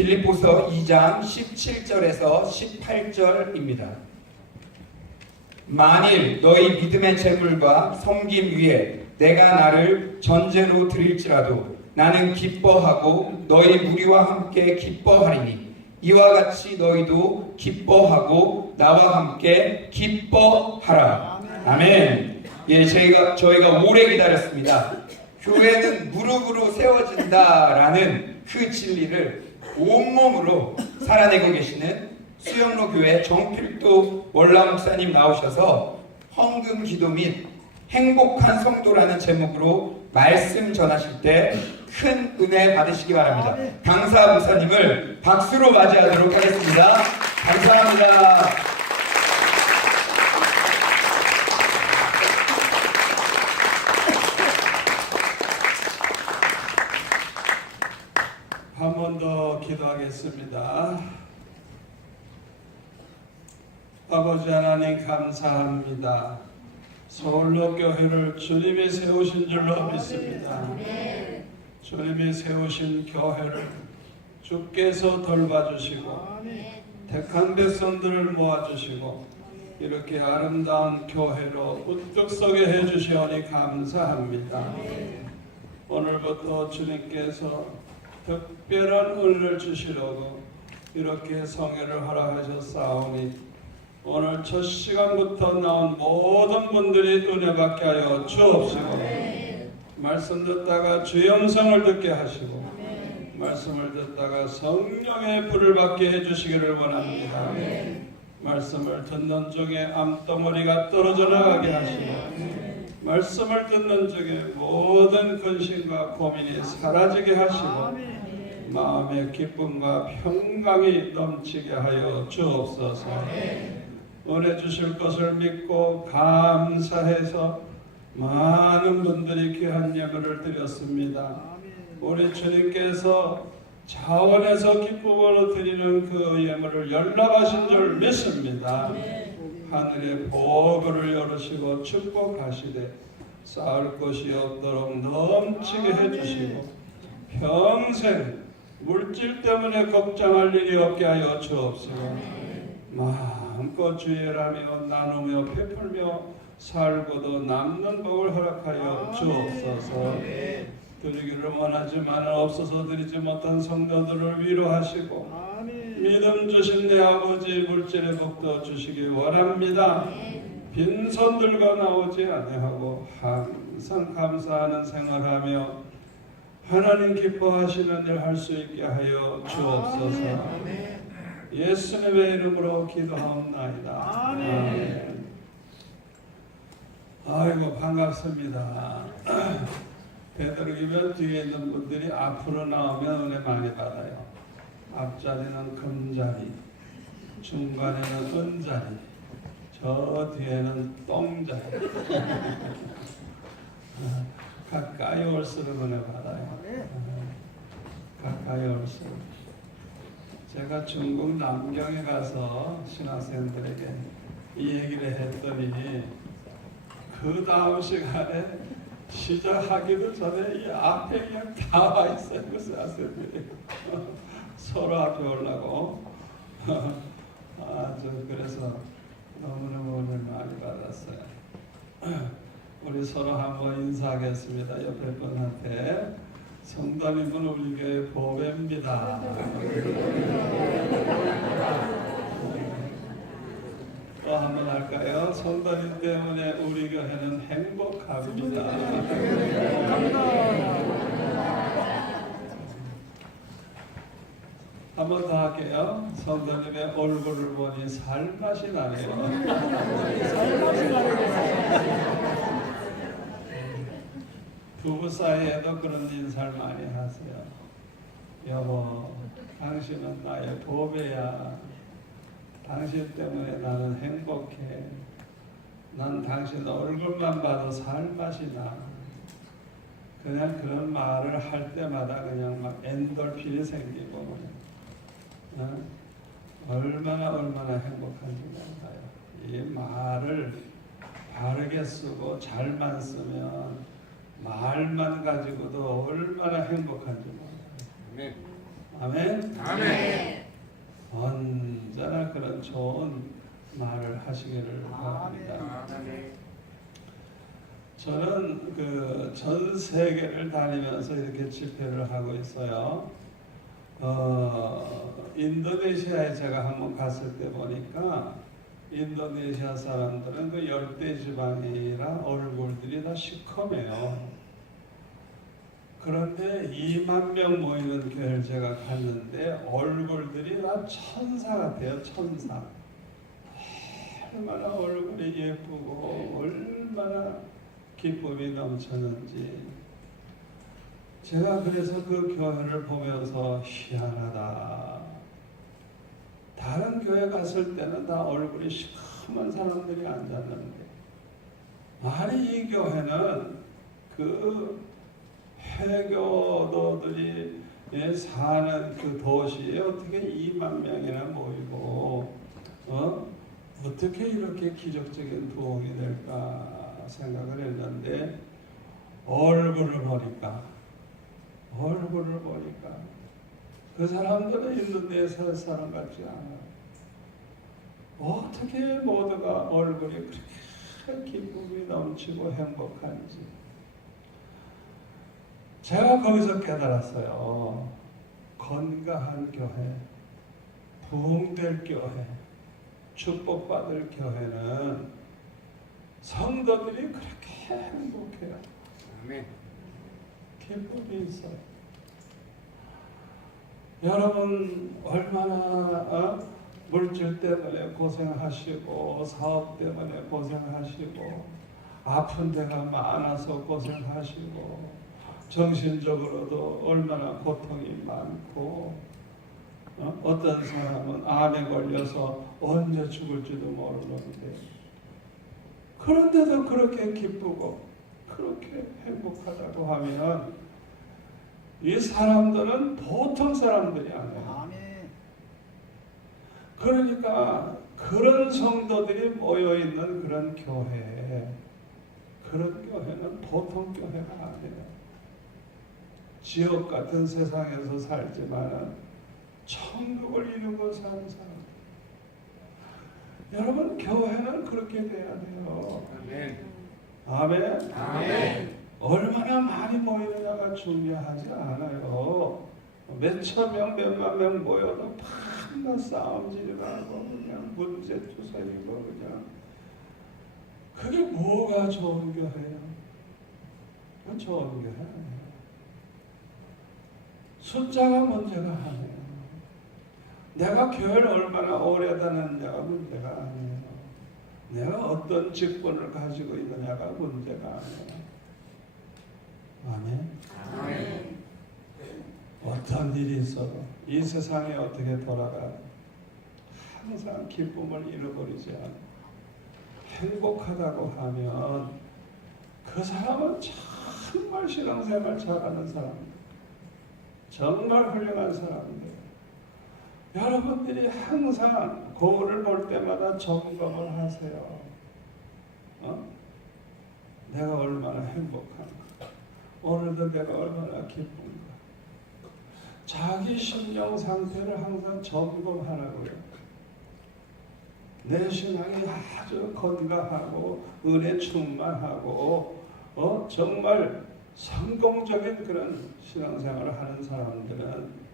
빌립보서 2장 17절에서 18절입니다. 만일 너희 믿음의 재물과 섬김 위에 내가 나를 전제로 드릴지라도 나는 기뻐하고 너희 무리와 함께 기뻐하리니 이와 같이 너희도 기뻐하고 나와 함께 기뻐하라. 아멘. 예, 저희가 오래 기다렸습니다. 교회는 무릎으로 세워진다라는 그 진리를 온몸으로 살아내고 계시는 수영로 교회 정필도 원라 목사님 나오셔서 헌금 기도 및 행복한 성도라는 제목으로 말씀 전하실 때 큰 은혜 받으시기 바랍니다. 강사 목사님을 박수로 맞이하도록 하겠습니다. 감사합니다. 한 번 더 기도하겠습니다. 아버지 하나님 감사합니다. 서울로 교회를 주님이 세우신 줄로 믿습니다. 주님이 세우신 교회를 주께서 돌봐주시고 택한 백성들을 모아주시고 이렇게 아름다운 교회로 우뚝 서게 해주시오니 감사합니다. 오늘부터 주님께서 특별한 은혜를 주시려고 이렇게 성회를 허락하셨사오니 오늘 첫 시간부터 나온 모든 분들이 은혜 받게 하여 주옵시고 말씀 듣다가 주의 음성을 듣게 하시고 말씀을 듣다가 성령의 불을 받게 해주시기를 원합니다. 말씀을 듣는 중에 암덩어리가 떨어져 나가게 하시고 말씀을 듣는 중에 모든 근심과 고민이 사라지게 하시고 마음의 기쁨과 평강이 넘치게 하여 주옵소서. 은혜 주실 것을 믿고 감사해서 많은 분들이 귀한 예물을 드렸습니다. 우리 주님께서 자원에서 기쁨으로 드리는 그 예물을 연락하신 줄 믿습니다. 하늘의 보고를 열으시고 축복하시되 쌓을 것이 없도록 넘치게 해주시고 평생 물질 때문에 걱정할 일이 없게 하여 주옵시고 마음껏 주의라며 나누며 베풀며 살고도 남는 복을 허락하여 주옵소서. 드리기를 원하지만 없어서 드리지 못한 성도들을 위로하시고 믿음 주신 내 아버지 물질의 복도 주시기 원합니다. 빈손들과 나오지 아니하고 항상 감사하는 생활하며 하나님 기뻐하시는 일 할 수 있게 하여 주옵소서. 예수님의 이름으로 기도하옵나이다. 아멘. 아이고 반갑습니다. 되도록이면 뒤에 있는 분들이 앞으로 나오면 은혜 많이 받아요. 앞자리는 금자리, 중간에는 은자리, 저 뒤에는 똥자리. 가까이 올수록 은혜 받아요. 가까이 올수록. 제가 중국 남경에 가서 신학생들에게 이 얘기를 했더니 그 다음 시간에 시작하기도 전에 이 앞에 그냥 다 와 있어요. 그 학생들이 서로 앞에 오려고. 그래서 너무너무 오늘 많이 받았어요. 우리 서로 한번 인사하겠습니다. 옆에 분한테. 성도님은 우리 교회 보배입니다. 또 한번 할까요? 성도님 때문에 우리 교회는 행복합니다. 한 번 더 할게요. 성도님의 얼굴을 보니 살맛이 나네요. 살맛이 나네요. 부부 사이에도 그런 인사를 많이 하세요. 여보, 당신은 나의 보배야. 당신 때문에 나는 행복해. 난 당신 얼굴만 봐도 살맛이 나. 그냥 그런 말을 할 때마다 그냥 막 엔돌핀이 생기고 얼마나 행복한지 몰라요. 이 말을 바르게 쓰고 잘만 쓰면 말만 가지고도 얼마나 행복한지 몰라요. 아멘. 아멘. 언제나 그런 좋은 말을 하시기를 바랍니다. 저는 그 전 세계를 다니면서 이렇게 집회를 하고 있어요. 인도네시아에 제가 한번 갔을 때 보니까 인도네시아 사람들은 그 열대 지방이라 얼굴들이 다 시커매요. 그런데 2만 명 모이는 교회를 제가 갔는데 얼굴들이 다 천사 같아요. 천사. 얼마나 얼굴이 예쁘고 얼마나 기쁨이 넘쳤는지. 제가 그래서 그 교회를 보면서 희한하다. 다른 교회 갔을 때는 다 얼굴이 시커먼 사람들이 앉았는데, 아니 이 교회는 그 해교도들이 사는 그 도시에 어떻게 2만 명이나 모이고 어떻게 이렇게 기적적인 부흥이 될까 생각을 했는데, 얼굴을 보니까 그 사람들은 인도네시아 사람 같지 않아요. 어떻게 모두가 얼굴이 그렇게 기쁨이 넘치고 행복한지. 제가 거기서 깨달았어요. 건강한 교회, 부흥될 교회, 축복받을 교회는 성도들이 그렇게 행복해요. 아멘. 기쁨이 있어요. 여러분 얼마나 물질 때문에 고생하시고 사업 때문에 고생하시고 아픈 데가 많아서 고생하시고 정신적으로도 얼마나 고통이 많고 어떤 사람은 암에 걸려서 언제 죽을지도 모르는데, 그런데도 그렇게 기쁘고 그렇게 행복하다고 하면 이 사람들은 보통 사람들이 아니에요. 아멘. 그러니까 그런 성도들이 모여있는 그런 교회, 그런 교회는 보통 교회가 아니에요. 지옥 같은 세상에서 살지만 천국을 이루고 사는 사람. 여러분 교회는 그렇게 돼야 돼요. 아멘. 아멘. 아멘. 얼마나 많이 모이느냐가 중요하지 않아요. 몇천 명, 몇만 명 모여도 밤낮 싸움질하고 그냥 문제투성이고 그냥. 그게 뭐가 좋은 교회예요? 그건 좋은 교회 아니에요. 숫자가 문제가 아니에요. 내가 교회를 얼마나 오래 다녔냐가 문제가 아니에요. 내가 어떤 직분을 가지고 있느냐가 문제가 아니에요. 아멘. 아멘. 어떤 일이 있어도 이 세상에 어떻게 돌아가 항상 기쁨을 잃어버리지 않고 행복하다고 하면 그 사람은 정말 신앙생활 잘하는 사람입니다. 정말 훌륭한 사람인데, 여러분들이 항상 거울을 볼 때마다 점검을 하세요. 내가 얼마나 행복한가, 오늘도 내가 얼마나 기쁜가. 자기 심령 상태를 항상 점검하라고요. 내 신앙이 아주 건강하고 은혜 충만하고 정말 성공적인 그런 신앙생활을 하는 사람들은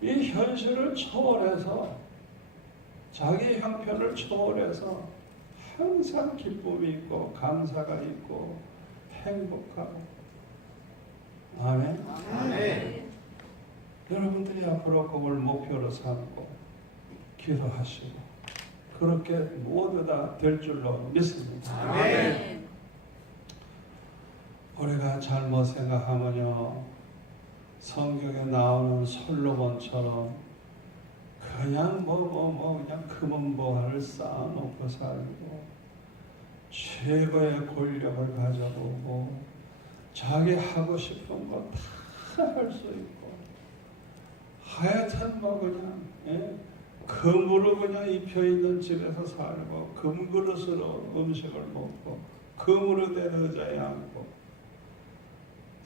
이 현실을 초월해서 자기 형편을 초월해서 항상 기쁨이 있고 감사가 있고 행복하고. 아멘. 아멘. 여러분들이 앞으로 그걸 목표로 삼고 기도하시고 그렇게 모두 다 될 줄로 믿습니다. 아멘. 우리가 잘못 생각하면요, 성경에 나오는 솔로몬처럼 그냥 그냥 금은보화를 쌓아놓고 살고 최고의 권력을 가져보고 자기 하고 싶은 거 다 할 수 있고 하여튼 그냥 금으로 그냥 입혀있는 집에서 살고 금그릇으로 음식을 먹고 금으로 된 의자에 앉고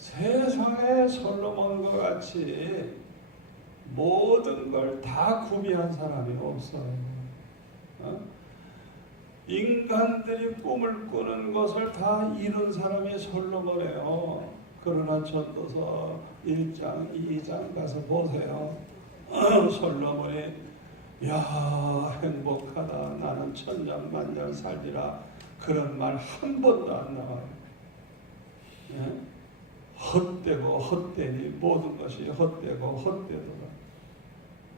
세상에 솔로몬과 같이 모든 걸 다 구비한 사람이 없어요. 인간들이 꿈을 꾸는 것을 다 이룬 사람이 솔로몬이에요. 그러나 전도서 1장, 2장 가서 보세요. 솔로몬이 야 행복하다 나는 천년만년 살리라 그런 말 한 번도 안 나와요. 예? 헛되고 헛되니 모든 것이 헛되고 헛되도다.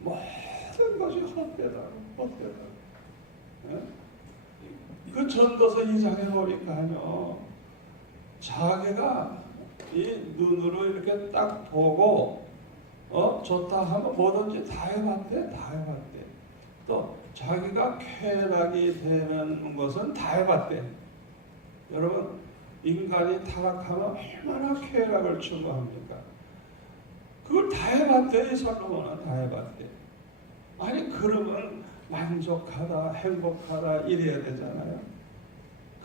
모든 것이 헛되다고. 예? 그 전도서 2장에 보니까요, 자기가 이 눈으로 이렇게 딱 보고 좋다 하면 뭐든지 다 해봤대. 또 자기가 쾌락이 되는 것은 다 해봤대. 여러분, 인간이 타락하면 얼마나 쾌락을 추구합니까? 그걸 다 해봤대. 이 솔로몬은 다 해봤대. 아니 그러면 만족하다, 행복하다 이래야 되잖아요.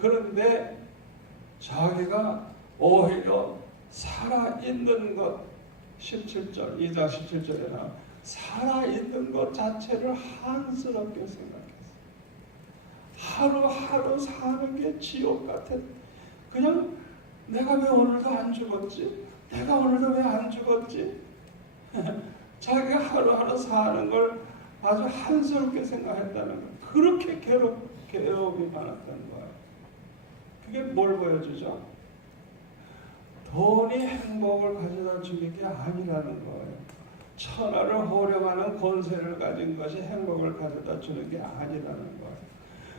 그런데 자기가 오히려 살아있는 것 17절, 2장 17절에 나와 살아있는 것 자체를 한스럽게 생각했어요. 하루하루 사는 게 지옥 같은, 그냥 내가 왜 오늘도 안 죽었지? 내가 오늘도 왜 안 죽었지? 자기가 하루하루 사는 걸 아주 한스럽게 생각했다는 거예요. 그렇게 괴로움이 많았다는 거예요. 그게 뭘 보여주죠? 돈이 행복을 가져다 주는 게 아니라는 거예요. 천하를 호령하는 권세를 가진 것이 행복을 가져다 주는 게 아니라는 거예요.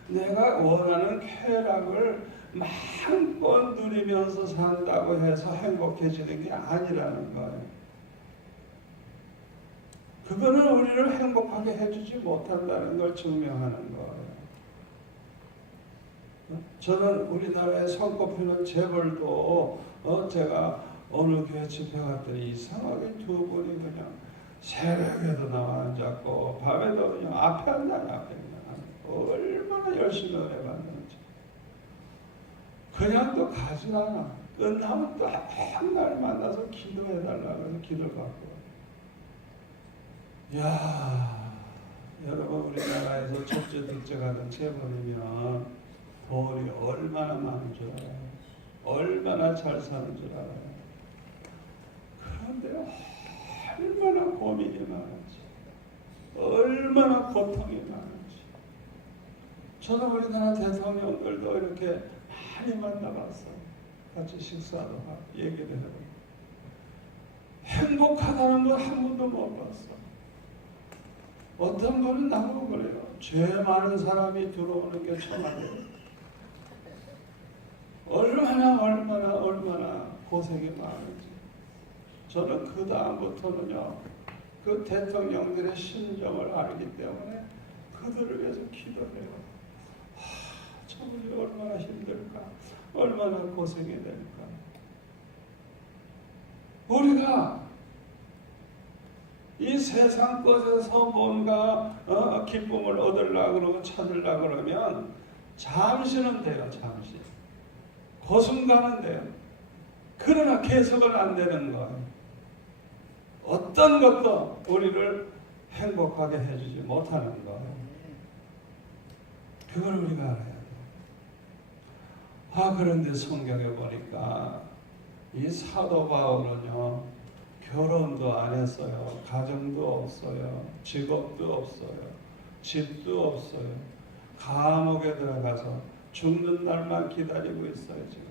내가 원하는 쾌락을 마음껏 누리면서 산다고 해서 행복해지는 게 아니라는 거예요. 그거는 우리를 행복하게 해주지 못한다는 걸 증명하는 거예요. 저는 우리나라에 손꼽히는 재벌도 제가 어느 교회 집회 갔더니 이상하게 두 분이 그냥 새벽에도 나와 앉았고 밤에도 그냥 앞에 앉아. 얼마나 열심히 은혜 받는지. 그냥 또 가지 않아. 끝나면 또 한 날 만나서 기도해달라고 해서 기도를 받고. 야, 여러분 우리나라에서 첫째, 둘째 가는 재벌이면 돈이 얼마나 많은 줄 알아요. 얼마나 잘 사는 줄 알아요. 그런데 얼마나 고민이 많은지, 얼마나 고통이 많은지. 저는 우리나라 대통령들도 이렇게 많이 만나봤어요. 같이 식사도 하고 얘기를 해보고. 행복하다는 건 한 번도 못 봤어. 어떤 분은 나보고 그래요. 죄 많은 사람이 들어오는 게 천하예요. 얼마나 고생이 많은지. 저는 그 다음부터는요, 그 대통령들의 심정을 알기 때문에 그들을 위해서 기도해요. 저분이 얼마나 힘들까, 얼마나 고생이 될까. 우리가 이 세상 것에서 뭔가 기쁨을 얻으려고 그러고 찾으려고 그러면 잠시는 돼요. 잠시. 그 순간은 돼요. 그러나 계속은 안 되는 거예요. 어떤 것도 우리를 행복하게 해주지 못하는 거예요. 그걸 우리가 알아야 돼요. 그런데 성경에 보니까 이 사도 바울은요, 결혼도 안 했어요. 가정도 없어요. 직업도 없어요. 집도 없어요. 감옥에 들어가서 죽는 날만 기다리고 있어요. 지금.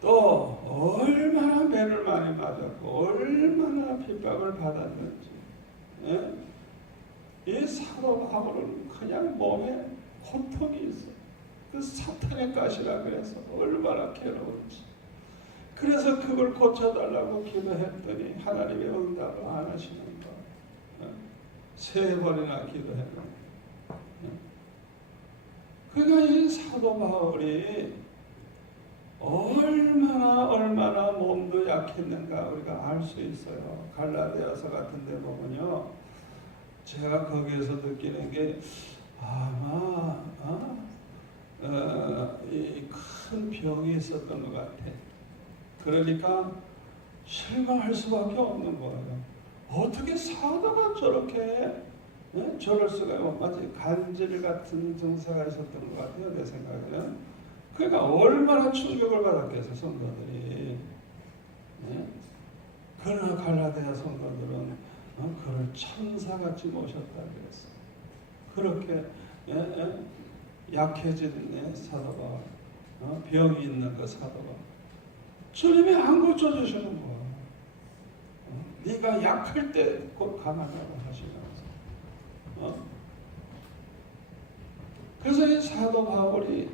또 얼마나 매를 많이 맞았고 얼마나 핍박을 받았는지. 예? 이 사도 바울은 그냥 몸에 고통이 있어요. 그 사탄의 가시라 그래서 얼마나 괴로운지. 그래서 그걸 고쳐달라고 기도했더니 하나님의 응답을 안 하시는 거예요. 3번이나 기도했는데. 그러니까 이 사도 바울이 얼마나 몸도 약했는가 우리가 알 수 있어요. 갈라디아서 같은 데 보면요, 제가 거기에서 느끼는 게 아마 이 큰 병이 있었던 것 같아. 그러니까 실망할 수밖에 없는 거예요. 어떻게 사도가 저렇게 저럴 수가 있고 마치 간질 같은 증세가 있었던 것 같아요. 내 생각에는. 그러니까 얼마나 충격을 받았겠어 성도들이. 그러나 갈라디아 성도들은 그를 천사같이 모셨다 그랬어. 그렇게 약해진 사도가 병이 있는 그 사도가 주님이 안 고쳐주시는 거야. 네가 약할 때 곧 가만하라고 하시면서. 그래서 이 사도 바울이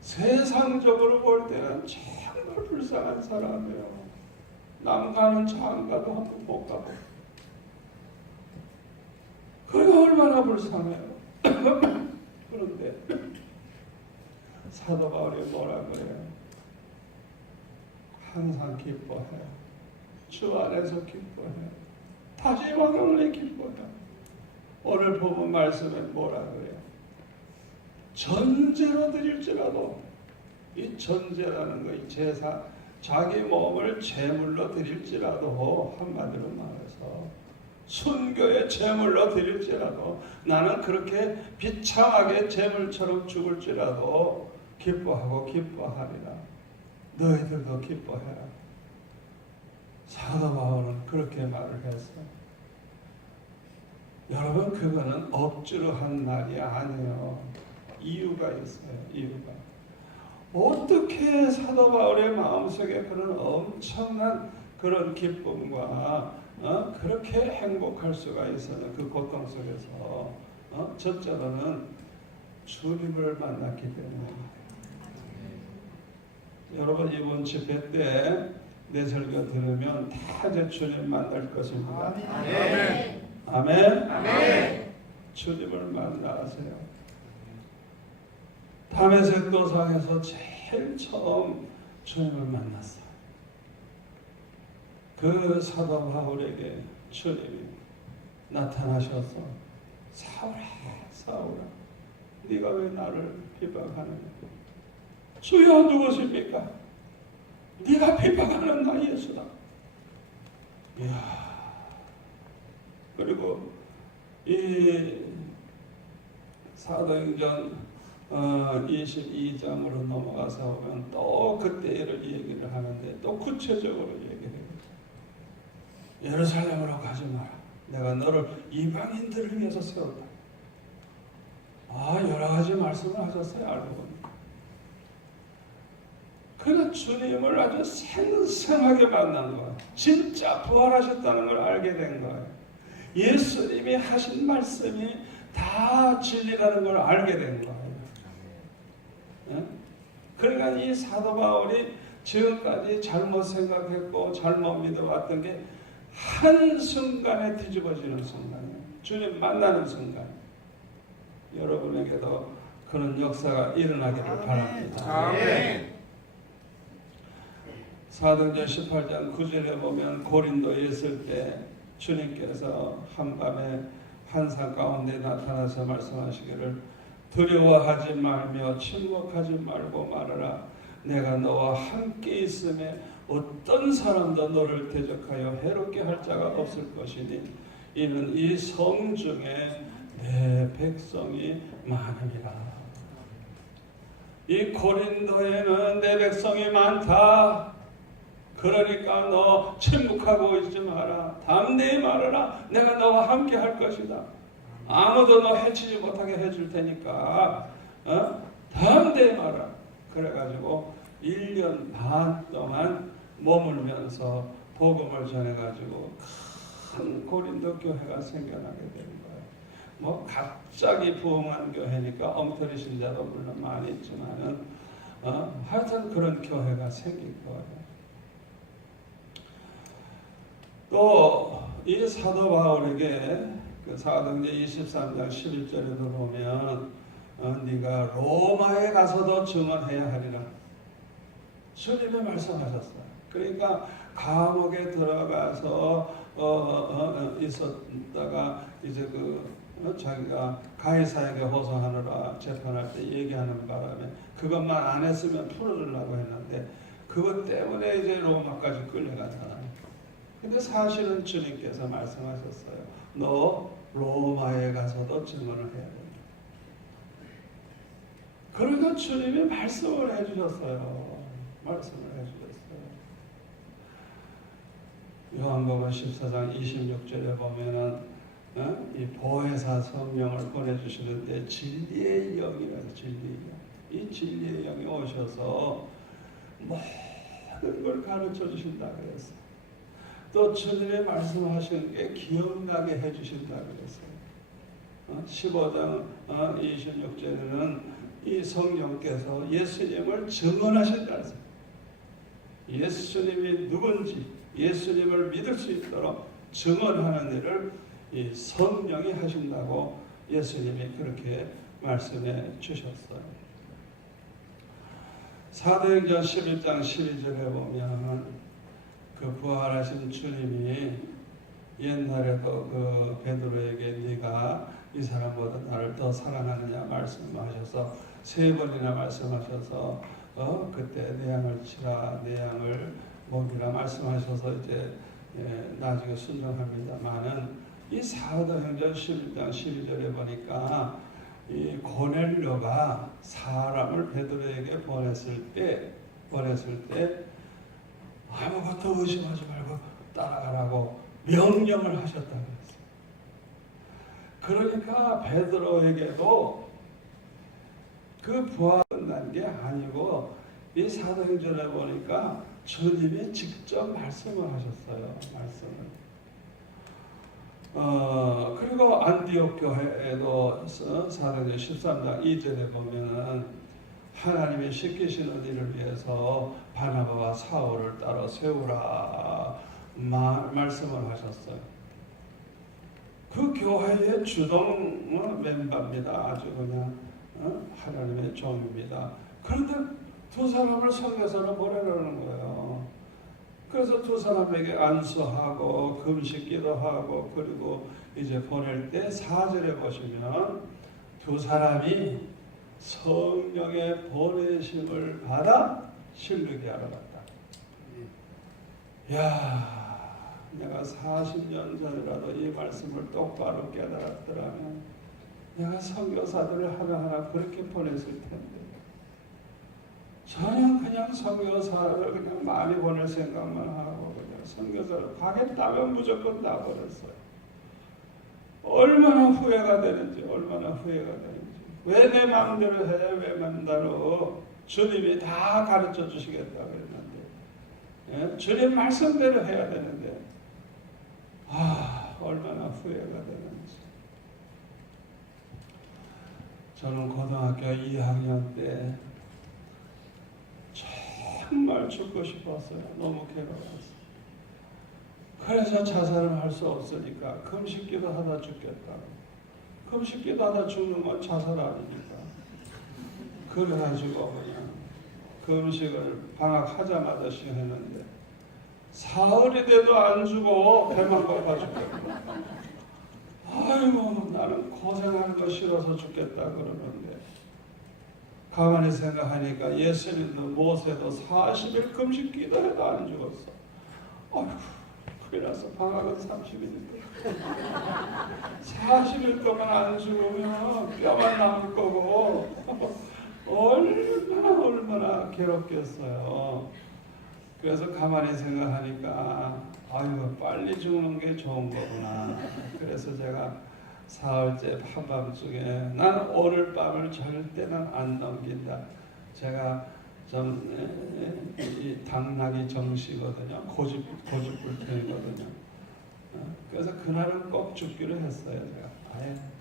세상적으로 볼 때는 정말 불쌍한 사람이에요. 남 가는 차 안 가도 한번 못 가고. 그가 얼마나 불쌍해요. 그런데 사도 바울이 뭐라 그래요? 항상 기뻐해요. 주 안에서 기뻐해요. 다시 왕형을 기뻐해요. 오늘 보면 말씀에 뭐라 그래요? 전제로 드릴지라도 이 전제라는 거, 이 제사, 자기 몸을 제물로 드릴지라도 한마디로 말해서 순교의 제물로 드릴지라도 나는 그렇게 비참하게 제물처럼 죽을지라도 기뻐하고 기뻐하리라. 너희들도 기뻐해라. 사도 바울은 그렇게 말을 했어요. 여러분 그거는 억지로 한 말이 아니에요. 이유가 있어요. 이유가. 어떻게 사도 바울의 마음속에 그런 엄청난 그런 기쁨과 그렇게 행복할 수가 있어요. 그 고통 속에서. 첫째로는 주님을 만났기 때문에. 여러분 이번 집회 때 내 설교 들으면 다 이제 주님 만날 것입니다. 아멘. 아멘. 아멘. 주님을 만나세요. 다메섹 도상에서 제일 처음 주님을 만났어요. 그 사도 바울에게 주님이 나타나셔서 사울아 사울아 네가 왜 나를 비방하느냐. 주여 누구십니까? 네가 비방하는 나 예수다. 이야. 그리고 이 사도행전 22장으로 넘어가서 보면 또 그때를 얘기를 하는데 또 구체적으로 얘기를 해요. 예루살렘으로 가지 마라. 내가 너를 이방인들을 위해서 세웠다. 여러 가지 말씀을 하셨어요. 알고 보니. 그가 주님을 아주 생생하게 만난 거예요. 진짜 부활하셨다는 걸 알게 된 거예요. 예수님이 하신 말씀이 다 진리라는 걸 알게 된 거예요. 그러니까 이 사도 바울이 지금까지 잘못 생각했고 잘못 믿어왔던 게 한순간에 뒤집어지는 순간이에요. 주님 만나는 순간. 여러분에게도 그런 역사가 일어나기를 바랍니다. 아멘. 사도행전 18장 9절에 보면 고린도에 있을 때 주님께서 한밤에 환상 가운데 나타나서 말씀하시기를 두려워하지 말며 침묵하지 말고 말하라. 내가 너와 함께 있음에 어떤 사람도 너를 대적하여 해롭게 할 자가 없을 것이니 이는 이 성 중에 내 백성이 많으리라. 이 고린도에는 내 백성이 많다. 그러니까 너 침묵하고 있지 마라. 담대히 말하라. 내가 너와 함께 할 것이다. 아무도 너 해치지 못하게 해줄 테니까 담대히 말하라. 그래가지고 1년 반 동안 머물면서 복음을 전해가지고 큰 고린도 교회가 생겨나게 된 거예요. 뭐 갑자기 부흥한 교회니까 엉터리 신자도 물론 많이 있지만은 하여튼 그런 교회가 생긴 거예요. 또 이 사도 바울에게 그 사도행전 23장 11절에도 보면 네가 로마에 가서도 증언해야 하리라. 주님이 말씀하셨어요. 그러니까 감옥에 들어가서 있었다가 이제 그 자기가 가해사에게 호소하느라 재판할 때 얘기하는 바람에 그것만 안 했으면 풀어주려고 했는데 그것 때문에 이제 로마까지 끌려가잖아요. 근데 사실은 주님께서 말씀하셨어요. 너 로마에 가서도 증언을 해야 된다. 그러니까 주님이 말씀을 해주셨어요. 말씀을 해주셨어요. 요한복음 14장 26절에 보면은 이 보혜사 성령을 보내주시는데 진리의 영이라서 진리의 영. 이 진리의 영이 오셔서 모든 걸 가르쳐 주신다 그랬어요. 또 주님의 말씀하신 게 기억나게 해주신다 그랬어요. 15장 26절에는 이 성령께서 예수님을 증언하신다 그랬어요. 예수님이 누군지 예수님을 믿을 수 있도록 증언하는 일을 이 성령이 하신다고 예수님이 그렇게 말씀해 주셨어요. 사도행전 11장 12절에 보면 그 부활하신 주님이 옛날에도 그 베드로에게 네가 이 사람보다 나를 더 사랑하느냐 말씀하셔서 3번이나 말씀하셔서 그때 내 양을 치라 내 양을 먹이라 말씀하셔서 이제 나중에 순종합니다만은 이 사도행전 11장 12절에 보니까 이 고넬료가 사람을 베드로에게 보냈을 때 아무것도 의심하지 말고 따라가라고 명령을 하셨다고 했어요. 그러니까 베드로에게도 그 부활 끝난 게 아니고 이 사도행전에 보니까 주님이 직접 말씀을 하셨어요. 말씀을. 그리고 안디옥 교회에도 사도행전 13장 2절에 보면은 하나님이 시키시는 일을 위해서 바나바와 사울을 따로 세우라 말씀을 하셨어요. 그 교회의 주동 멤버입니다. 아주 그냥 하나님의 종입니다. 그런데 두 사람을 성경에서는 보내라는 거예요. 그래서 두 사람에게 안수하고 금식기도 하고 그리고 이제 보낼 때 4절에 보시면 두 사람이 성령의 보내심을 받아 실르게 하러 갔다. 야, 내가 40년 전이라도 이 말씀을 똑바로 깨달았더라면 내가 선교사들을 하나하나 그렇게 보냈을 텐데 저는 그냥 선교사를 그냥 많이 보낼 생각만 하고 그냥 선교사를 가겠다면 무조건 다 보냈어요. 얼마나 후회가 되는지 왜 내 마음대로 해? 왜 마음대로? 주님이 다 가르쳐 주시겠다고 했는데 주님 말씀대로 해야 되는데 얼마나 후회가 되는지. 저는 고등학교 2학년 때 정말 죽고 싶었어요. 너무 괴로웠어요. 그래서 자살을 할 수 없으니까 금식기도 하다 죽겠다고. 금식기도 하다 죽는 건 자살 아닙니까? 그래가지고 그냥 금식을 방학하자마자 시행했는데 사흘이 돼도 안 주고 배만 고파 죽겠고 아이고 나는 고생하는 거 싫어서 죽겠다 그러는데 가만히 생각하니까 예수님도 모세도 40일 금식 기도해도 안 죽었어. 어휴, 그래서 방학은 30일인데 40일 동안 안 죽으면 뼈만 남을 거고 얼마나 괴롭겠어요. 그래서 가만히 생각하니까 아유 빨리 죽는 게 좋은 거구나. 그래서 제가 사흘째 한밤중에 난 오늘 밤을 절대는 안 넘긴다. 제가 좀 당나귀 정시거든요. 고집불통이거든요. 그래서 그날은 꼭 죽기로 했어요. 제가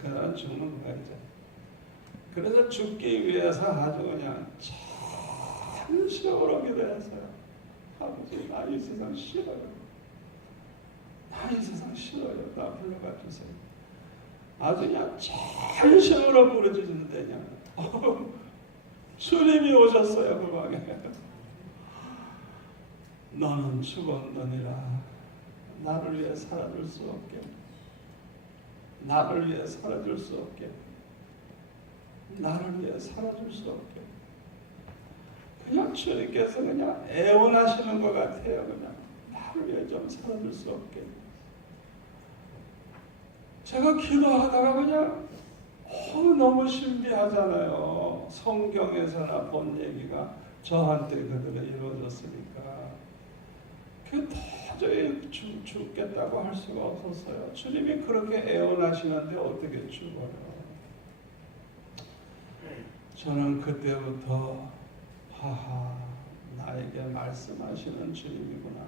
그날은 죽는 거야 이제. 그래서 죽기 위해서 아주 그냥 참으로 기도했어요. 아버지 나 이 세상 싫어요. 나 이 세상 싫어요. 나 불러가 주세요. 아주 그냥 참으로 부르짖는데 그냥 주님이 오셨어요. 그 방에. 너는 죽었느니라 나를 위해 살아줄 수 없게 나를 위해 살아줄 수 없게, 나를 위해 살아줄 수 없게. 그냥 주님께서 그냥 애원하시는 것 같아요. 그냥 나를 위해 좀 살아줄 수 없게. 제가 기도하다가 그냥 너무 신비하잖아요. 성경에서나 본 얘기가 저한테 그대로 이루어졌으니까 그 도저히 죽겠다고 할 수가 없었어요. 주님이 그렇게 애원하시는데 어떻게 죽어요? 저는 그때부터 나에게 말씀하시는 주님이구나,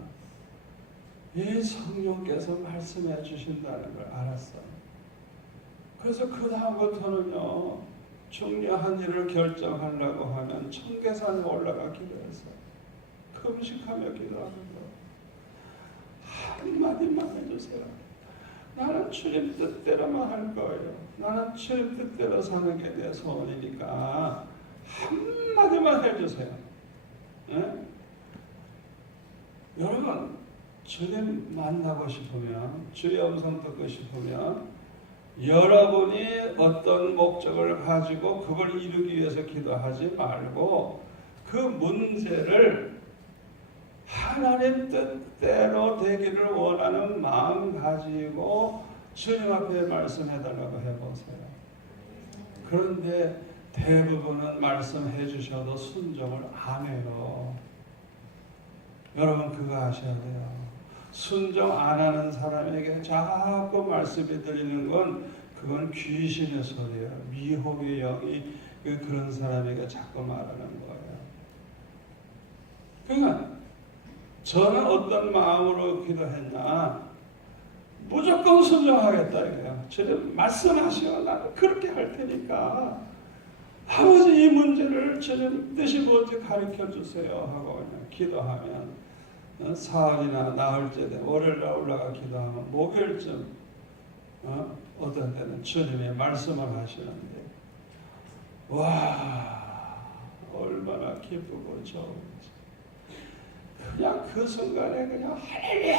이 성령께서 말씀해 주신다는 걸 알았어요. 그래서 그 다음부터는요, 중요한 일을 결정하려고 하면 청계산에 올라가 기도했어요. 금식하며 기도하면서 한마디만 해주세요. 나는 주님 뜻대로만 할 거예요. 나는 주님 뜻대로 사는 게 내 소원이니까 한마디만 해주세요. 네? 여러분, 주님 만나고 싶으면, 주의 음성 듣고 싶으면 여러분이 어떤 목적을 가지고 그걸 이루기 위해서 기도하지 말고 그 문제를 하나님 뜻대로 되기를 원하는 마음 가지고 주님 앞에 말씀해달라고 해보세요. 그런데 대부분은 말씀해 주셔도 순종을 안 해요. 여러분 그거 아셔야 돼요. 순종 안 하는 사람에게 자꾸 말씀이 들리는 건 그건 귀신의 소리예요. 미혹의 영이 그런 사람에게 자꾸 말하는 거예요. 그러니까 저는 어떤 마음으로 기도했나? 무조건 순종하겠다 이거야. 주님 말씀하시오. 나는 그렇게 할 테니까 아버지 이 문제를 주님 뜻이 뭔지 가르쳐 주세요 하고 그냥 기도하면 사흘이나 나흘째 월요일날 올라가 기도하면 목요일쯤 어떤 때는 주님의 말씀을 하시는데 와 얼마나 기쁘고 좋은지. 그냥 그 순간에 그냥 할렐루야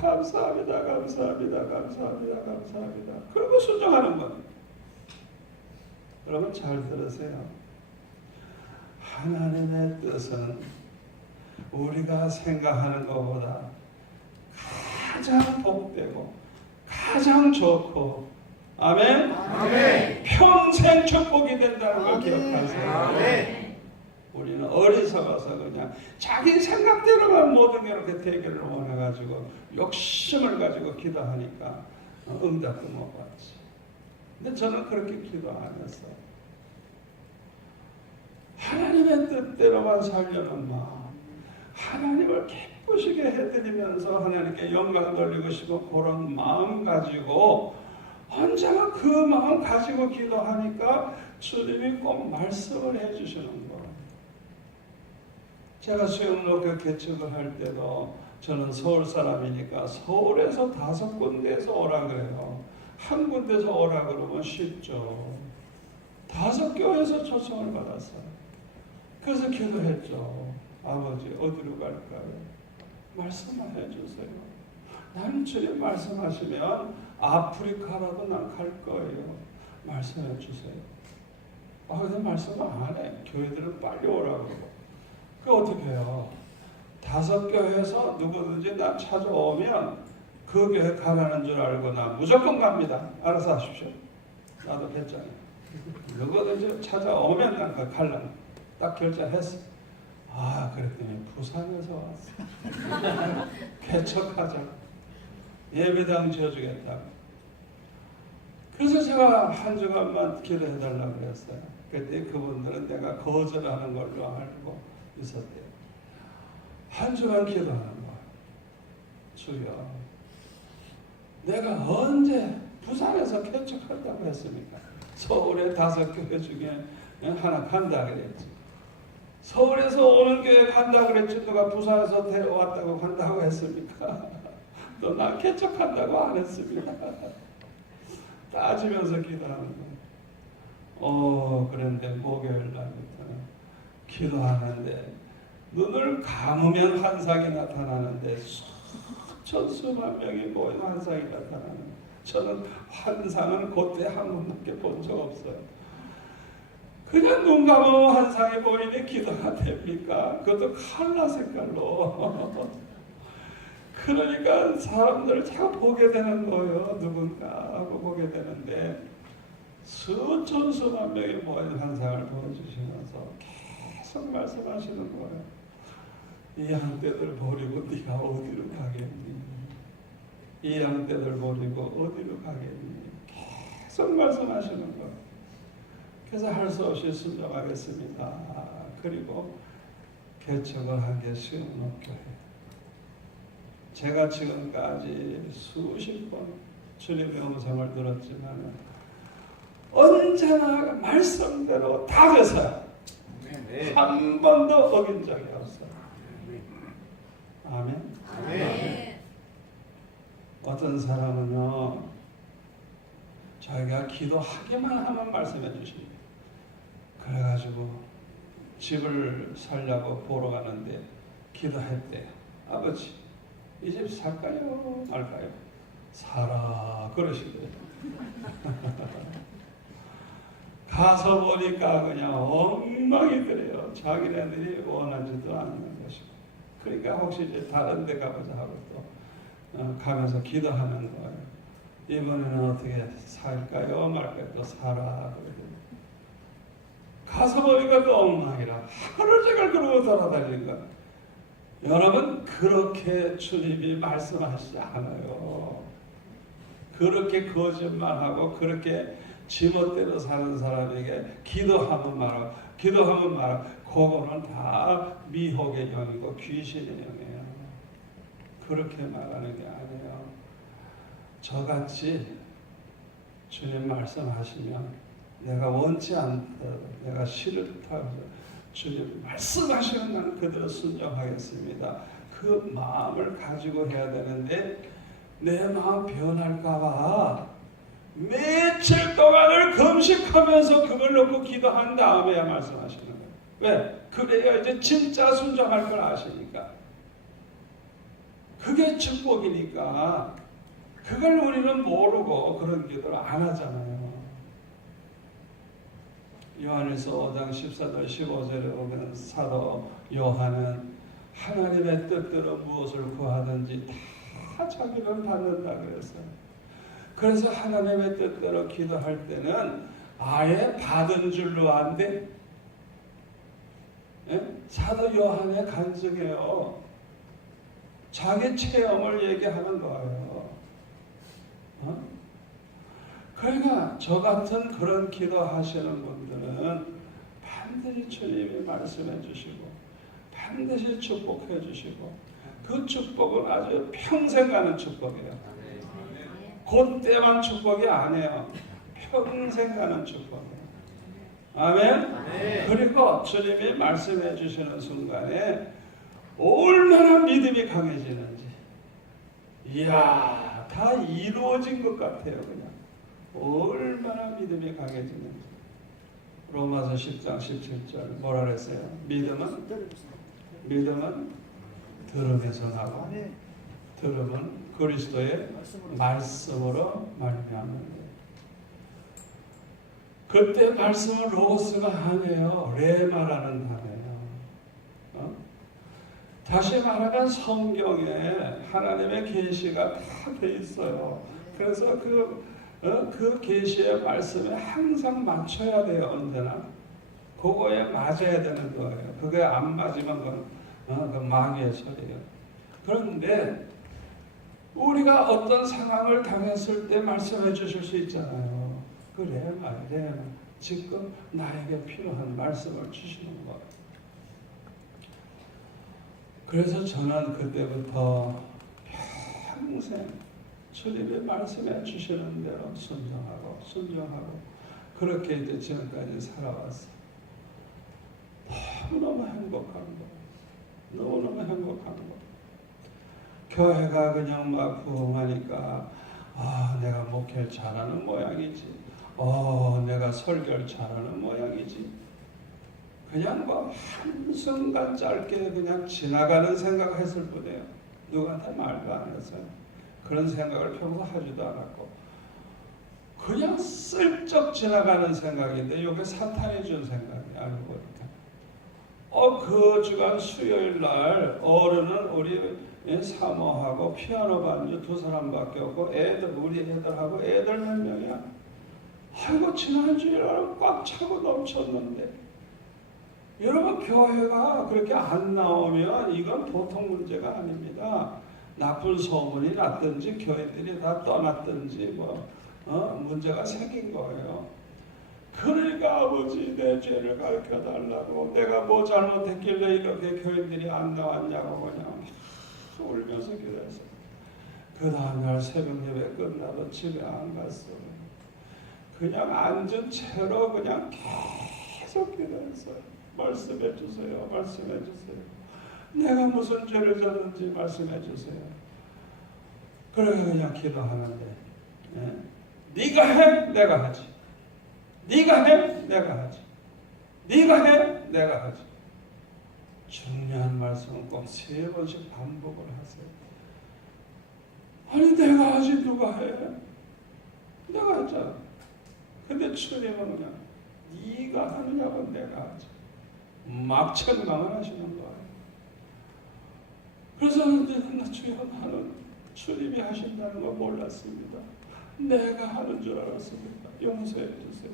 감사합니다 감사합니다 감사합니다 감사합니다 그리고 순종하는 거예요. 여러분 잘 들으세요. 하나님의 뜻은 우리가 생각하는 것보다 가장 복되고 가장 좋고 아멘? 아멘. 평생 축복이 된다는 걸 아멘. 기억하세요. 아멘. 우리는 어리석어서 그냥 자기 생각대로만 모든 게 이렇게 되기를 원해가지고 욕심을 가지고 기도하니까 응답도 못 받지. 근데 저는 그렇게 기도 안 했어요. 하나님의 뜻대로만 살려는 마음, 하나님을 기쁘시게 해드리면서 하나님께 영광 돌리고 싶은 그런 마음 가지고 언제나 그 마음 가지고 기도하니까 주님이 꼭 말씀을 해주시는 거예요. 제가 수영로교 개척을 할 때도 저는 서울 사람이니까 서울에서 5군데에서 오라 그래요. 한 군데서 오라 그러면 쉽죠. 5교회에서 초청을 받았어요. 그래서 기도했죠. 아버지 어디로 갈까요? 말씀을 해주세요. 나는 주님 말씀하시면 아프리카라도 난 갈 거예요. 말씀해 주세요. 근데 말씀을 안 해. 교회들은 빨리 오라고 그러고. 그 어떻게 해요? 5교회에서 누구든지 나 찾아오면 그 교회 가라는 줄 알고 나 무조건 갑니다. 알아서 하십시오. 나도 했잖아요. 누구든지 찾아오면 난 갈라는 딱 결정했어. 그랬더니 부산에서 왔어. 개척하자. 예배당 지어주겠다. 그래서 제가 한 주간만 기도해달라고 그랬어요. 그때 그분들은 내가 거절하는 걸로 알고 있었대요. 한 주간 기도하는 거예요. 주여, 내가 언제 부산에서 개척한다고 했습니까? 서울에 5교회 중에 하나 간다 그랬지. 서울에서 오는 교회 간다 그랬지. 누가 부산에서 데려왔다고 간다고 했습니까? 또 나 개척한다고 안 했습니다. 따지면서 기도하는 거예요. 그런데 목요일 날부터는 기도하는데 눈을 감으면 환상이 나타나는데 수천 수만 명이 모인 환상이 나타나는 거예요. 저는 환상은 그때 한 번밖에 본 적 없어요. 그냥 눈 감으면 환상이 보이니 기도가 됩니까? 그것도 칼라 색깔로. 그러니까 사람들을 자꾸 보게 되는 거예요. 누군가 하고 보게 되는데 수천 수만 명이 모인 환상을 보여주시면서 계속 말씀하시는 거예요. 이 양떼들 버리고 네가 어디로 가겠니? 이 양떼들 버리고 어디로 가겠니? 계속 말씀하시는 거예요. 그래서 할 수 없이 순종하겠습니다. 그리고 개척을 한 게 시흥목교회. 제가 지금까지 수십 번 주님의 음성을 들었지만 언제나 말씀대로 다 돼서요. 한 번도 어긴 적이 없어요. 아멘. 아멘. 어떤 사람은요, 자기가 기도하기만 하면 말씀해 주십니다. 그래가지고 집을 살려고 보러 가는데 기도했대요. 아버지, 이 집 살까요? 말까요? 사라 그러시대요. 가서 보니까 그냥 엉망이더래요. 자기네들이 원하지도 않는 것이고. 그러니까 혹시 이제 다른 데 가보자 하고 또 가면서 기도하는 거예요. 이번에는 어떻게 살까요? 말까요? 또 사라 그러더래요. 가서 보니까 또 엉망이라 하루 종일 그러고 돌아다니는 거예요. 여러분, 그렇게 주님이 말씀하시지 않아요. 그렇게 거짓말하고 그렇게 지멋대로 사는 사람에게 기도하면 말아, 기도하면 말아. 그거는 다 미혹의 영이고 귀신의 영이에요. 그렇게 말하는 게 아니에요. 저같이 주님 말씀하시면 내가 원치 않다, 내가 싫다, 주님 말씀하시면 나는 그대로 순종하겠습니다. 그 마음을 가지고 해야 되는데 내 마음 변할까봐 며칠 동안을 금식하면서 그걸 놓고 기도한 다음에야 말씀하시는 거예요. 왜? 그래야 이제 진짜 순종할 걸 아시니까. 그게 축복이니까. 그걸 우리는 모르고 그런 기도를 안 하잖아요. 요한일서 5장 14절 15절에 보면 사도 요한은 하나님의 뜻대로 무엇을 구하든지 다 자기는 받는다 그랬어요. 그래서 하나님의 뜻대로 기도할 때는 아예 받은 줄로 안 돼. 예? 사도 요한의 간증이에요. 자기 체험을 얘기하는 거예요. 그러니까 저 같은 그런 기도하시는 분들은 반드시 주님이 말씀해 주시고 반드시 축복해 주시고 그 축복은 아주 평생 가는 축복이에요. 그때만 축복이 아니에요. 평생 가는 축복이에요. 아멘? 그리고 주님이 말씀해 주시는 순간에 얼마나 믿음이 강해지는지 이야, 다 이루어진 것 같아요. 그냥 얼마나 믿음이 강해지는지. 로마서 10장 17절 뭐라 그랬어요? 믿음은 들음에서 나고 들음은 그리스도의 말씀으로 말미암는. 그때 말씀은 로고스가 아니에요. 레마라는 단어예요. 다시 말하면 성경에 하나님의 계시가 다 돼 있어요. 그래서 그 계시의 말씀에 항상 맞춰야 돼요. 언제나 그거에 맞아야 되는 거예요. 그게 안 맞으면 그 마귀의 소리예요. 그런데 우리가 어떤 상황을 당했을 때 말씀해 주실 수 있잖아요. 그래 말이야. 지금 나에게 필요한 말씀을 주시는 거예요. 그래서 저는 그때부터 평생 주님이 말씀해 주시는 대로 순종하고 그렇게 이제 지금까지 살아왔어요. 너무너무 행복한 거. 너무너무 행복한 거. 교회가 그냥 막 부흥하니까 내가 목회를 잘하는 모양이지. 내가 설교를 잘하는 모양이지. 그냥 뭐 한순간 짧게 그냥 지나가는 생각을 했을 뿐이에요. 누구한테 말도 안 했어요. 그런 생각을 평소 하지도 않았고 그냥 슬쩍 지나가는 생각인데 이게 사탄이 준 생각이야. 알고 보니까. 그 주간 수요일 날 어른은 우리 사모하고 피아노 반주 2사람밖에 없고 우리 애들하고 애들 몇 명이야. 아이고 지난주일날 꽉 차고 넘쳤는데 여러분 교회가 그렇게 안 나오면 이건 보통 문제가 아닙니다. 나쁜 소문이 났든지 교회들이 다 떠났든지 문제가 생긴 거예요. 그러니까 아버지 내 죄를 가르쳐 달라고 내가 뭐 잘못했길래 이렇게 교인들이 안 나왔냐고 그냥 울면서 기도했어요. 그 다음날 새벽 예배 끝나도 집에 안 갔어. 그냥 앉은 채로 그냥 계속 기도했어요. 말씀해 주세요. 말씀해 주세요. 내가 무슨 죄를 졌는지 말씀해 주세요. 그렇게 그냥 기도하는데 네가 해 내가 하지. 네가 해 내가 하지. 네가 해 내가 하지. 중요한 말씀은 꼭 3번씩 반복을 하세요. 아니 내가 하지 누가 해? 내가 했잖아. 근데 주님은 그냥 네가 하느냐고 내가 하지. 막 천강을 하시는 거예요. 그래서 나 주여 나는 주님이 하신다는 거 몰랐습니다. 내가 하는 줄 알았습니다. 용서해 주세요.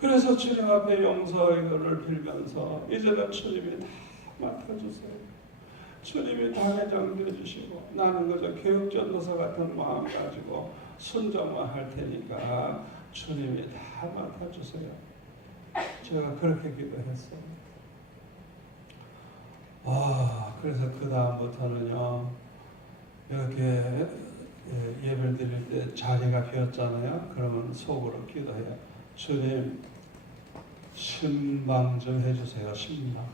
그래서 주님 앞에 용서를 빌면서 이제는 주님이 다 맡아주세요. 주님이 당회장 되어주시고 나는 그저 교육전도사 같은 마음 가지고 순종만 할 테니까 주님이 다 맡아주세요. 제가 그렇게 기도했어요. 그래서 그 다음부터는요 이렇게 예배를 드릴 때 자리가 비었잖아요. 그러면 속으로 기도해요. 주님 신방 좀 해주세요. 신방.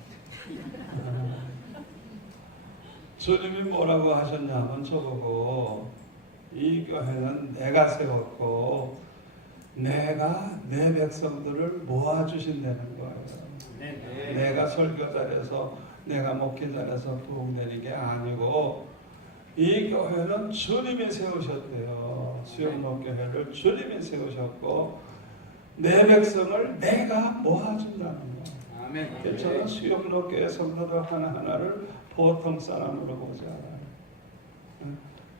주님이 뭐라고 하셨냐면 저보고 이 교회는 내가 세웠고 내가 내 백성들을 모아주신다는 거예요. 내가 설교 잘해서 내가 목회 잘해서 도움 되는 게 아니고 이 교회는 주님이 세우셨대요. 수영목교회를 주님이 세우셨고 내 백성을 내가 모아준다는 거예요. 아멘. 저는 수영목교회 성도들 하나하나를 보통 사람으로 보지 않아요.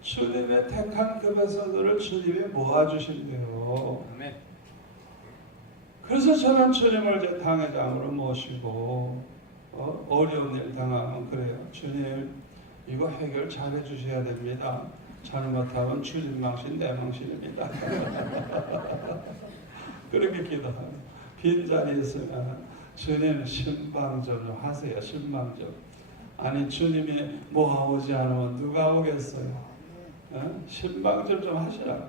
주님의 택한 그 백성들을 주님이 모아주신대요. 아멘. 그래서 저는 주님을 제 당회장으로 모시고 어려운 일 당하면 그래요. 주님 이거 해결 잘해 주셔야 됩니다. 잘못하면 주님 망신 내 망신입니다. 그렇게 기도하면 빈자리 있으면 주님 신방 좀 하세요. 신방 좀. 아니 주님이 모아오지 않으면 누가 오겠어요. 신방 좀 하시라.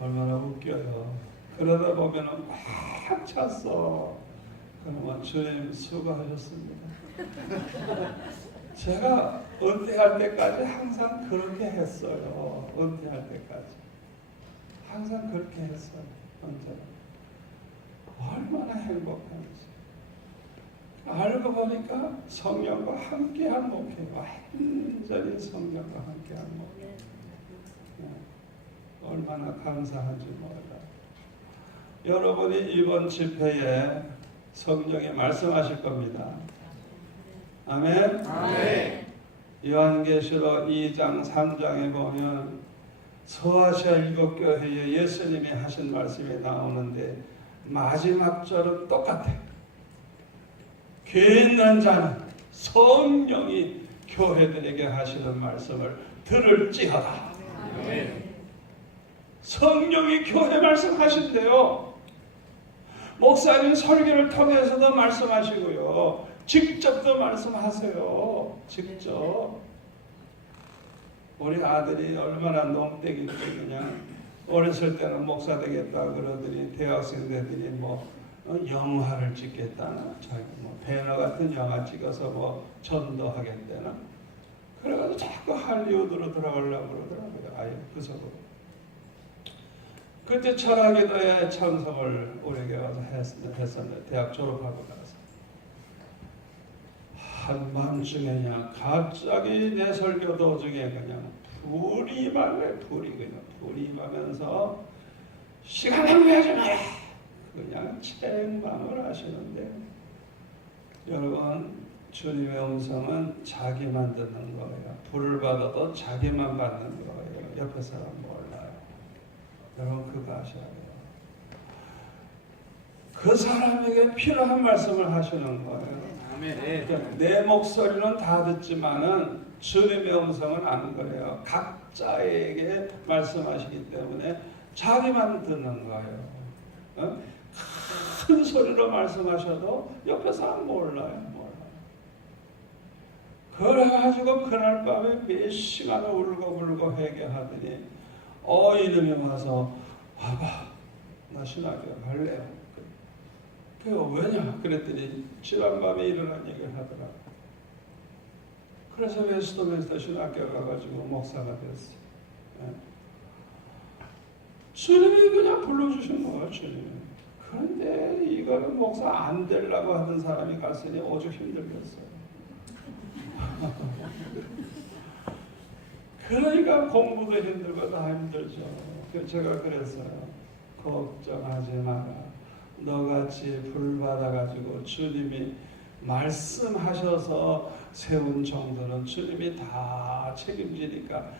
얼마나 웃겨요. 그러다 보면은 꽉 찼어. 그러면 주님 수고하셨습니다. 제가 은퇴할 때까지 항상 그렇게 했어요. 은퇴할 때까지 항상 그렇게 했어요. 언제나 얼마나 행복한지. 알고 보니까 성령과 함께한 목회, 완전히 성령과 함께한 목회. 얼마나 감사한지 몰라요. 여러분이 이번 집회에 성령이 말씀하실 겁니다. 아멘. 아멘. 요한계시록 2장 3장에 보면 서아시아 7교회에 예수님이 하신 말씀이 나오는데 마지막 절은 똑같아. 귀 있는 자는 성령이 교회들에게 하시는 말씀을 들을지어다. 아멘. 성령이 교회 말씀하신대요. 목사님 설교를 통해서도 말씀하시고요. 직접도 말씀하세요. 직접. 우리 아들이 얼마나 농땡이인지 그냥 어렸을 때는 목사 되겠다 그러더니 대학생 되더니 영화를 찍겠다나 자기 배너 같은 영화 찍어서 전도하겠다나 그래가지고 자꾸 할리우드로 들어가려고 그러더라고요. 아예 그 속으로. 그때 철학기도에 참석을 우리에게 와서 했었는데 대학 졸업하고 나서 한밤중에 그냥 갑자기 내 설교 도중에 그냥 불이 임하네. 불이 임하면서 시간 낭비하지 마라. 그냥 책망을 하시는데, 여러분, 주님의 음성은 자기만 듣는 거예요. 불을 받아도 자기만 받는 거예요. 옆에 사람 몰라요. 여러분, 그거 아셔야 돼요. 그 사람에게 필요한 말씀을 하시는 거예요. 그러니까 내 목소리는 다 듣지만은 주님의 음성은 안 그래요. 각자에게 말씀하시기 때문에 자기만 듣는 거예요. 큰 소리로 말씀하셔도 옆에 사람 몰라요. 그래가지고 그날 밤에 몇 시간을 울고불고 회개하더니 이놈이 와서 와봐, 나 신학교 갈래요. 그게 왜냐? 그랬더니 지난밤에 일어난 얘기를 하더라. 그래서 웨스트민스터 신학교 가가지고 목사가 됐어요. 주님이 그냥 불러주신 거예요. 주님이. 그런데 이거는 목사 안 되려고 하던 사람이 갔으니 오죽 힘들겠어요. 그러니까 공부도 힘들고 다 힘들죠. 제가 그랬어요. 걱정하지 마라. 너같이 불 받아가지고 주님이 말씀하셔서 세운 정도는 주님이 다 책임지니까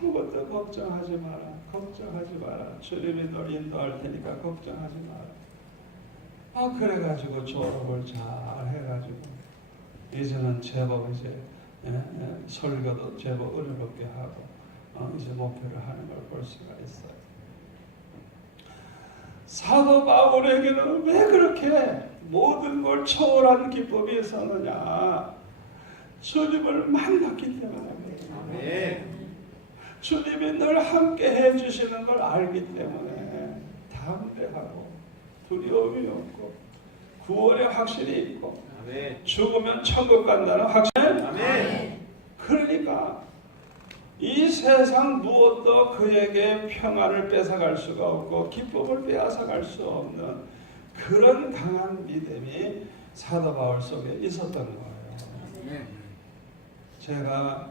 아무것도 걱정하지 마라. 걱정하지 마라. 주님이 널 인도할 테니까 걱정하지 마라. 그래가지고 졸업을 잘 해가지고 이제는 제법 이제 설교도 제법 은혜롭게 하고 이제 목표를 하는 걸 볼 수가 있어요. 사도 바울에게는 왜 그렇게 모든 걸 초월한 기쁨이 있었느냐? 주님을 만났기 때문에. 주님이 늘 함께 해주시는 걸 알기 때문에 담대하고 두려움이 없고 구원의 확신이 있고 죽으면 천국 간다는 확신. 그러니까 이 세상 무엇도 그에게 평안을 뺏어갈 수가 없고 기쁨을 빼앗아갈 수 없는 그런 강한 믿음이 사도 바울 속에 있었던 거예요. 제가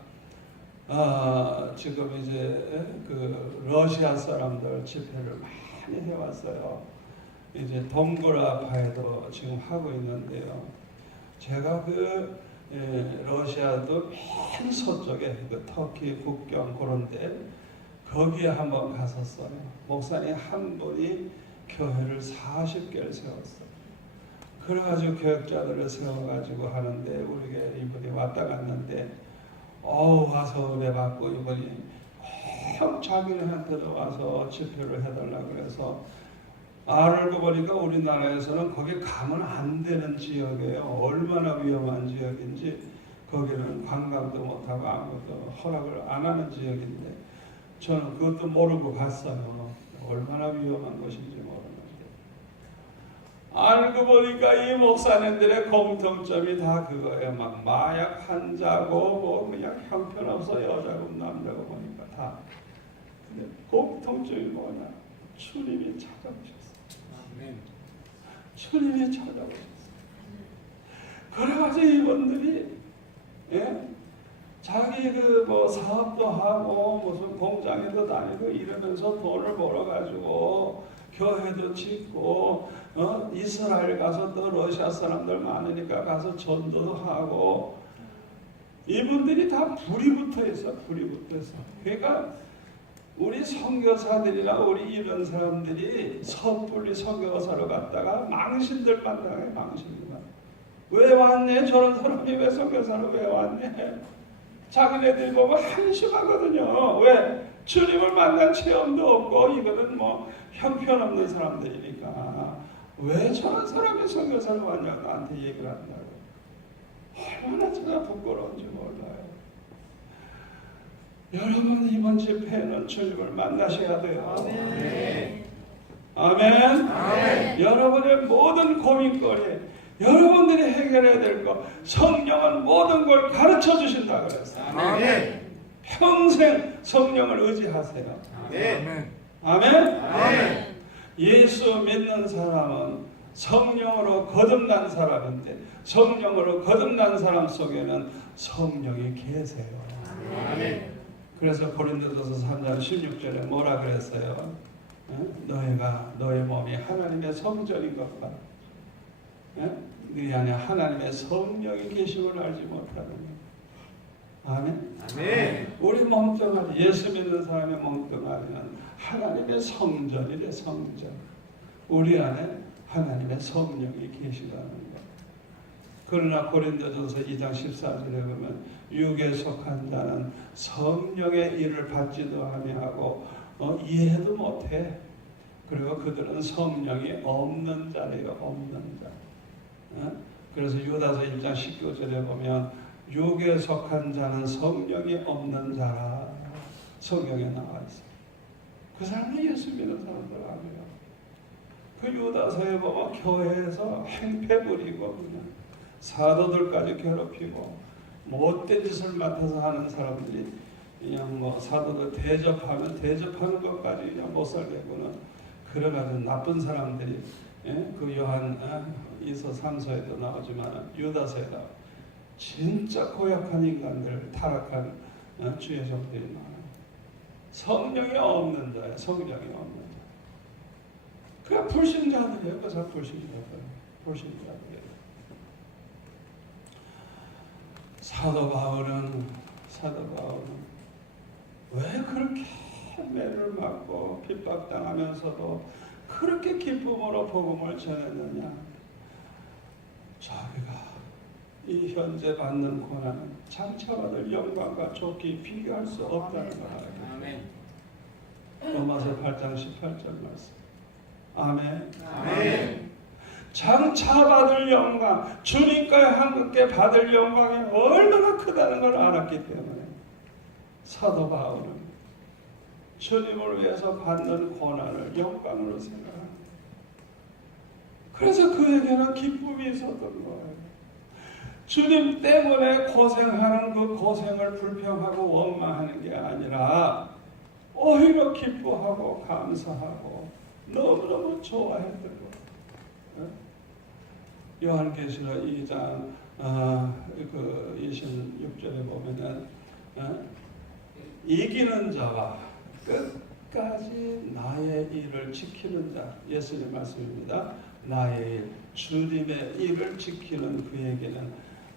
지금 이제 그 러시아 사람들 집회를 많이 해왔어요. 이제 동굴아파에도 지금 하고 있는데요. 제가 러시아도 맨 서쪽에 그 터키 국경 그런데 거기에 한번 갔었어요. 목사님 한 분이 교회를 40개를 세웠어요. 그래가지고 교역자들을 세워가지고 하는데 우리가 이분이 왔다 갔는데 와서 은혜 받고 이분이 꼭 자기네한테도 와서 집회를 해달라 그래서 알고 보니까 우리나라에서는 거기 가면 안 되는 지역이에요. 얼마나 위험한 지역인지 거기는 관광도 못하고 아무것도 허락을 안 하는 지역인데 저는 그것도 모르고 갔어요. 얼마나 위험한 곳인지 모르는데 알고 보니까 이 목사님들의 공통점이 다 그거예요. 막 마약 환자고 뭐 그냥 형편없어 여자고 남자고 보니까 다. 근데 공통점이 뭐냐? 주님이 찾아오셨어요. 주님이 찾아오셨어요. 그래가지고 이분들이 자기 뭐 사업도 하고 무슨 공장에도 다니고 이러면서 돈을 벌어가지고 교회도 짓고 이스라엘 가서 또 러시아 사람들 많으니까 가서 전도도 하고 이분들이 다 불이 붙어 있어. 불이 붙어 있어. 그러니까 우리 선교사들이나 우리 이런 사람들이 섣불리 선교사로 갔다가 망신들만 당해. 망신들만. 왜 왔네? 저런 사람이 왜 선교사로 왜 왔네? 자기네들이 보면 한심하거든요. 왜? 주님을 만난 체험도 없고 이거는 뭐 형편없는 사람들이니까 왜 저런 사람이 선교사로 왔냐고 나한테 얘기를 한다고. 얼마나 제가 부끄러운지 몰라요. 여러분 이번 집회는 주님을 만나셔야 돼요. 아멘. 아멘. 아멘. 여러분의 모든 고민거리, 여러분들이 해결해야 될 것, 성령은 모든 걸 가르쳐 주신다 그랬어요. 아멘. 평생 성령을 의지하세요. 아멘. 아멘. 아멘. 예수 믿는 사람은 성령으로 거듭난 사람인데 성령으로 거듭난 사람 속에는 성령이 계세요. 아멘. 그래서 고린도전서 3장 16절에 뭐라 그랬어요? 너희가 너희 몸이 하나님의 성전인 것과 네 안에 하나님의 성령이 계심을 알지 못하는 것. 아멘. 아멘. 우리 몸뚱아리, 예수 믿는 사람의 몸뚱아리는 하나님의 성전이래. 성전. 우리 안에 하나님의 성령이 계시다는 것. 그러나 고린도전서 2장 14절에 보면 육에 속한 자는 성령의 일을 받지도 아니하고 이해도 못해. 그리고 그들은 성령이 없는 자래요. 없는 자. 그래서 유다서 1장 19절에 보면 육에 속한 자는 성령이 없는 자라. 성경에 나와 있어요. 그 사람은 예수 믿는 사람들 아니에요. 그 유다서에 보면 교회에서 행패 부리고 그냥 사도들까지 괴롭히고 못된 짓을 맡아서 하는 사람들이 그냥 뭐 사도들 대접하면 대접하는 것까지 그냥 못 살게고는 그래가지고 나쁜 사람들이 그 요한 2서 3서에도 나오지만 유다서에도 진짜 고약한 인간들, 타락한 주의 종들이 많아요. 성령이 없는 자예요. 성령이 없는 자. 그냥 불신자들이에요. 그래서 불신자들이에요. 사도 바울은 왜 그렇게 매를 맞고 핍박당하면서도 그렇게 기쁨으로 복음을 전했느냐? 자기가 이 현재 받는 고난은 장차 받을 영광과 좋게 비교할 수 없다는 걸 알게 됩니다. 로마서 8장 18절 말씀. 아멘. 아멘. 장차 받을 영광, 주님과 함께 받을 영광이 얼마나 크다는 걸 알았기 때문에 사도 바울은 주님을 위해서 받는 고난을 영광으로 생각합니다. 그래서 그에게는 기쁨이 있었던 거예요. 주님 때문에 고생하는 그 고생을 불평하고 원망하는 게 아니라 오히려 기뻐하고 감사하고 너무너무 좋아했던 거예요. 요한계시록 2장 26절에 보면은 이기는 자와 끝까지 나의 일을 지키는 자, 예수님 말씀입니다. 나의 일, 주님의 일을 지키는 그에게는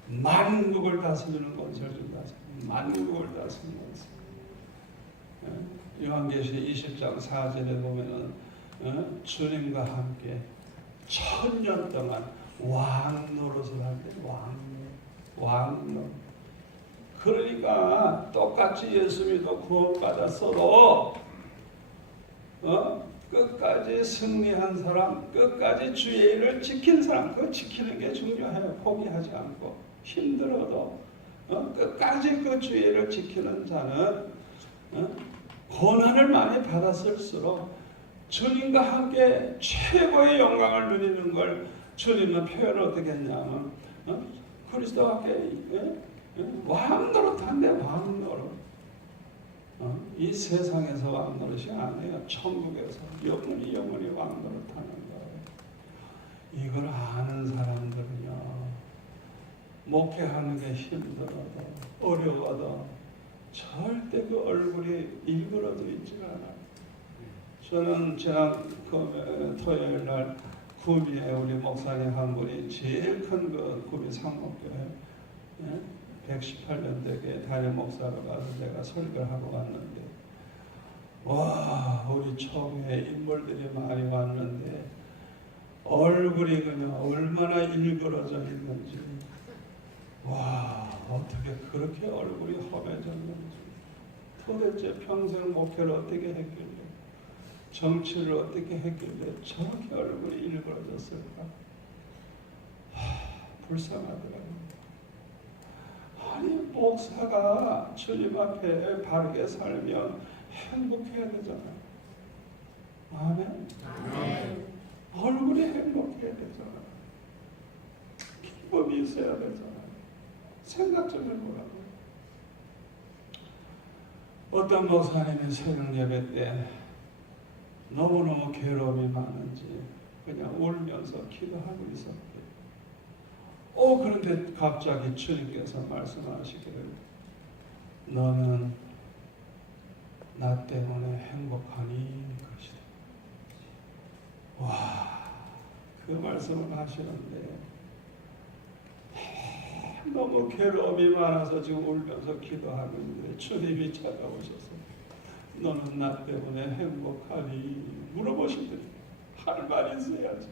만국을 다스리는 권세를 준다. 만국을 다스리는 권세. 요한계시록 20장 4절에 보면은 주님과 함께 1000년 동안 왕노릇을 할때 왕노. 그러니까 똑같이 예수 믿어 구원받았어도 끝까지 승리한 사람, 끝까지 주의 일을 지킨 사람, 그거 지키는 게 중요해요. 포기하지 않고 힘들어도 끝까지 그 주의 일을 지키는 자는 고난을 많이 받았을수록 주님과 함께 최고의 영광을 누리는 걸 주님은 표현을 어떻게 했냐면 그리스도와 함께 왕노릇한데 왕노릇. 이 세상에서 왕노릇이 아니에요. 천국에서 영원히 왕노릇하는 거예요. 이걸 아는 사람들은요, 목회하는 게 힘들어도 어려워도 절대 그 얼굴이 일그러져 있지가 않아요. 저는 지난 토요일 날 구미에 우리 목사님 한 분이 제일 큰 그 구미 상목교회 118년 대개 목사로 가서 제가 설교를 하고 왔는데, 와, 우리 총회 인물들이 많이 왔는데 얼굴이 그냥 얼마나 일그러져 있는지, 와, 어떻게 그렇게 얼굴이 험해졌는지, 도대체 평생 목회를 어떻게 했길래, 정치를 어떻게 했길래 저렇게 얼굴이 일그러졌을까? 불쌍하더라고요. 아니, 목사가 주님 앞에 바르게 살면 행복해야 되잖아요. 아멘. 얼굴이 행복해야 되잖아요. 기쁨이 있어야 되잖아요. 생각 좀 해보라고요. 어떤 목사님이 새벽 예배 때 너무너무 괴로움이 많은지 그냥 울면서 기도하고 있었대요. 그런데 갑자기 주님께서 말씀하시기를, 너는 나 때문에 행복하니 것이다. 와, 그 말씀을 하시는데 너무 괴로움이 많아서 지금 울면서 기도하는데 주님이 찾아오셔서 너는 나 때문에 행복하니 물어보시더니 할 말이 있어야지.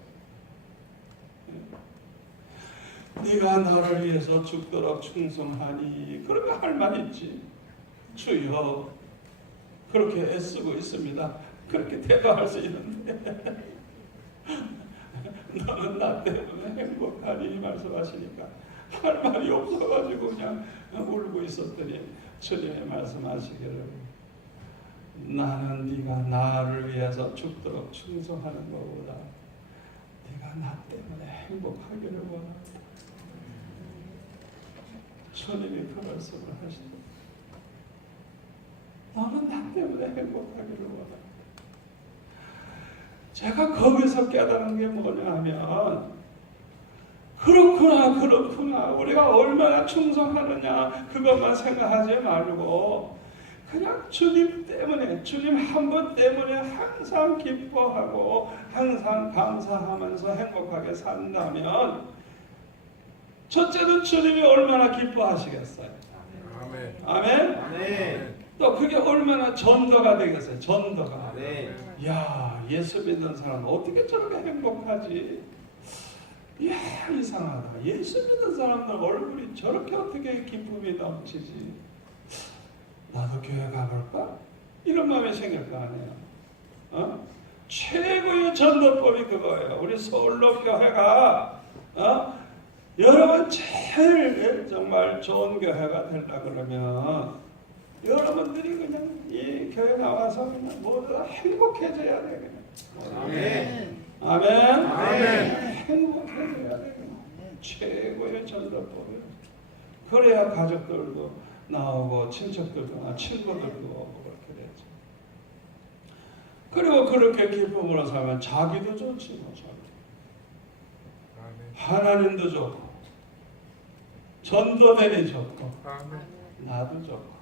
네가 나를 위해서 죽도록 충성하니 그러면 할 말이 있지. 주여 그렇게 애쓰고 있습니다. 그렇게 대답할 수 있는데 너는 나 때문에 행복하니 말씀하시니까 할 말이 없어가지고 그냥 울고 있었더니 주님의 말씀하시기를 나는 네가 나를 위해서 죽도록 충성하는 것보다 네가 나 때문에 행복하기를 원한다. 주님이 그 말씀을 하시다. 너는 나 때문에 행복하기를 원한다. 제가 거기서 깨달은 게 뭐냐 하면 그렇구나 우리가 얼마나 충성하느냐 그것만 생각하지 말고 그냥 주님 때문에 주님 한 분 때문에 항상 기뻐하고 항상 감사하면서 행복하게 산다면 첫째는 주님이 얼마나 기뻐하시겠어요. 아멘. 아멘. 아멘. 또 그게 얼마나 전도가 되겠어요. 전도가. 아멘. 야, 예수 믿는 사람 어떻게 저렇게 행복하지? 이야, 이상하다. 예수 믿는 사람들 얼굴이 저렇게 어떻게 기쁨이 넘치지? 나도 교회 가볼까? 이런 마음이 생길 거 아니에요. 최고의 전도법이 그거예요. 우리 서울로 교회가 여러분 제일 정말 좋은 교회가 되려고 그러면 여러분들이 그냥 이 교회 나와서 그냥 모두 다 행복해져야 돼. 그냥. 아멘. 아멘. 아멘. 행복해져야 돼. 최고의 전도법이에요. 그래야 가족들도 나오고 친척들도 나오고 친구들도 오고 그렇게 되죠. 그리고 그렇게 기쁨으로 살면 자기도 좋지 뭐 자기. 하나님도 좋고 전도맨이 좋고 나도 좋고.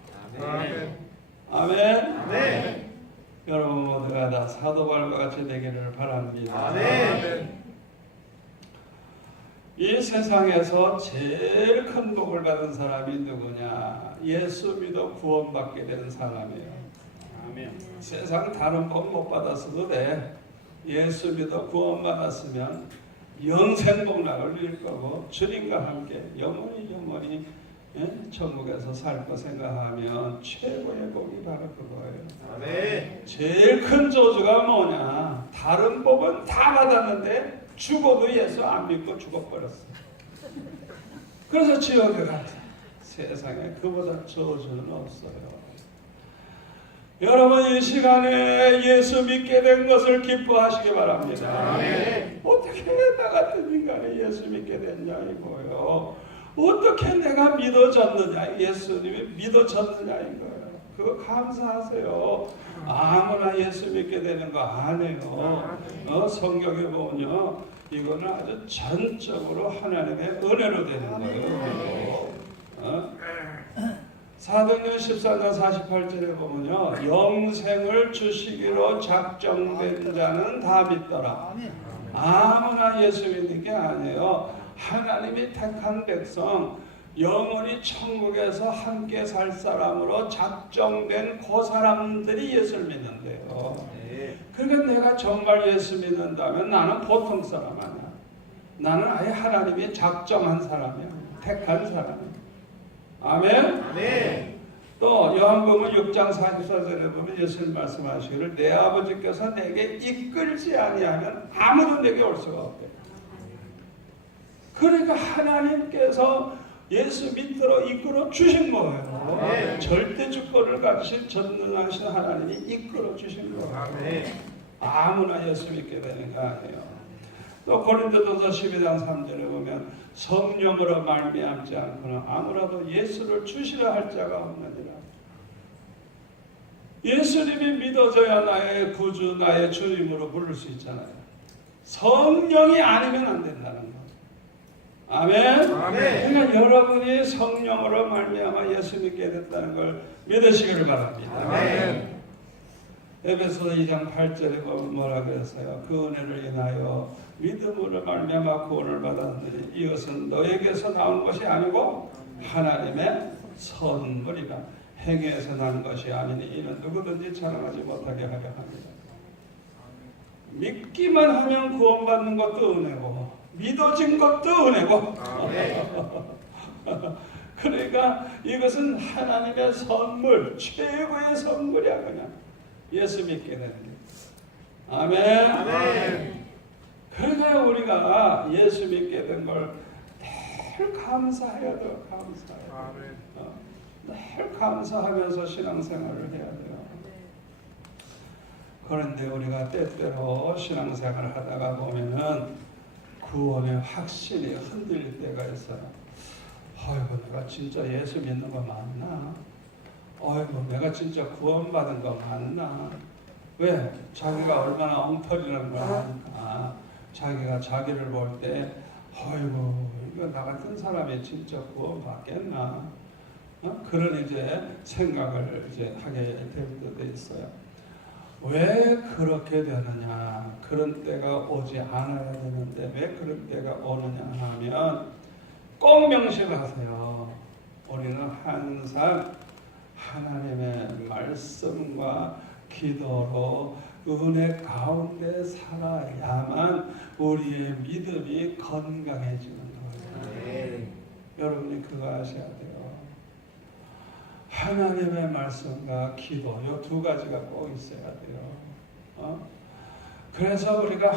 아멘. 아멘. 아멘. 여러분 모두가 다 사도바울과 같이 되기를 바랍니다. 아멘. 이 세상에서 제일 큰 복을 받은 사람이 누구냐? 예수 믿어 구원받게 되는 사람이에요. 아멘. 세상 다른 복 못 받았어도 돼. 예수 믿어 구원받았으면 영생 복락을 누릴 거고 주님과 함께 영원히 천국에서 살 거 생각하면 최고의 복이 바로 그거예요. 아멘. 제일 큰 저주가 뭐냐? 다른 복은 다 받았는데 죽어도 예수 안 믿고 죽어버렸어. 그래서 지옥에 갔다. 세상에 그보다 저주는 없어요. 여러분 이 시간에 예수 믿게 된 것을 기뻐하시기 바랍니다. 아멘. 어떻게 나 같은 인간이 예수 믿게 됐냐 이거예요. 어떻게 내가 믿어졌느냐, 예수님이 믿어졌느냐 이거예요. 그거 감사하세요. 아무나 예수 믿게 되는 거 아니에요. 성경에 보면요, 이거는 아주 전적으로 하나님의 은혜로 되는 거예요. 사도행전 14장 48절에 보면요, 영생을 주시기로 작정된 자는 다 믿더라. 아무나 예수 믿는 게 아니에요. 하나님이 택한 백성, 영원히 천국에서 함께 살 사람으로 작정된 그 사람들이 예수를 믿는데요. 그러니까 내가 정말 예수 믿는다면 나는 보통 사람 아니야. 나는 아예 하나님이 작정한 사람이야. 택한 사람이야. 아멘? 아멘. 또 요한복음 6장 44절에 보면 예수님 말씀하시기를 내 아버지께서 내게 이끌지 아니하면 아무도 내게 올 수가 없대. 그러니까 하나님께서 예수 믿도록 이끌어 주신 거예요. 아멘. 절대 주권을 가지신 전능하신 하나님이 이끌어 주신 거예요. 아멘. 아무나 예수 믿게 되는 거 아니에요. 또 고린도전서 12장 3절에 보면 성령으로 말미암지 않고는 아무라도 예수를 주시라 할 자가 없느니라. 예수님이 믿어져야 나의 구주, 나의 주님으로 부를 수 있잖아요. 성령이 아니면 안 된다는 거. 아멘. 아멘. 그러니까 여러분이 성령으로 말미암아 예수 믿게 됐다는 걸 믿으시기를 바랍니다. 아멘. 에베소 2장 8절에 보면 뭐라 그랬어요? 그 은혜를 인하여 믿음으로 말미암아 구원을 받았느니 이것은 너에게서 나온 것이 아니고 하나님의 선물이라. 행위에서 난 것이 아니니 이는 누구든지 자랑하지 못하게 하려 합니다. 믿기만 하면 구원받는 것도 은혜고 믿어진 것도 은혜고 그러니까 이것은 하나님의 선물, 최고의 선물이야. 그냥 예수 믿게 되는 게. 아멘. 아멘. 그러니까 우리가 예수 믿게 된 걸 늘 감사해야 돼요. 감사해야 돼요. 늘 감사하면서 신앙생활을 해야 돼요. 그런데 우리가 때때로 신앙생활을 하다가 보면은 구원의 확신이 흔들릴 때가 있어요. 아이고, 내가 진짜 예수 믿는 거 맞나? 아이고, 내가 진짜 구원받은 거 맞나? 왜? 자기가 얼마나 엉터리라는 걸 아니까. 자기가 자기를 볼 때 아이고, 이거 나 같은 사람이 진짜 구원받겠나? 그런 이제 생각을 이제 하게 될 때도 있어요. 왜 그렇게 되느냐? 그런 때가 오지 않아야 되는데 왜 그런 때가 오느냐 하면 꼭 명심하세요. 우리는 항상 하나님의 말씀과 기도로 은혜 가운데 살아야만 우리의 믿음이 건강해지는 거예요. 여러분이 그거 아셔야 돼요. 하나님의 말씀과 기도, 이 두 가지가 꼭 있어야 돼요. 그래서 우리가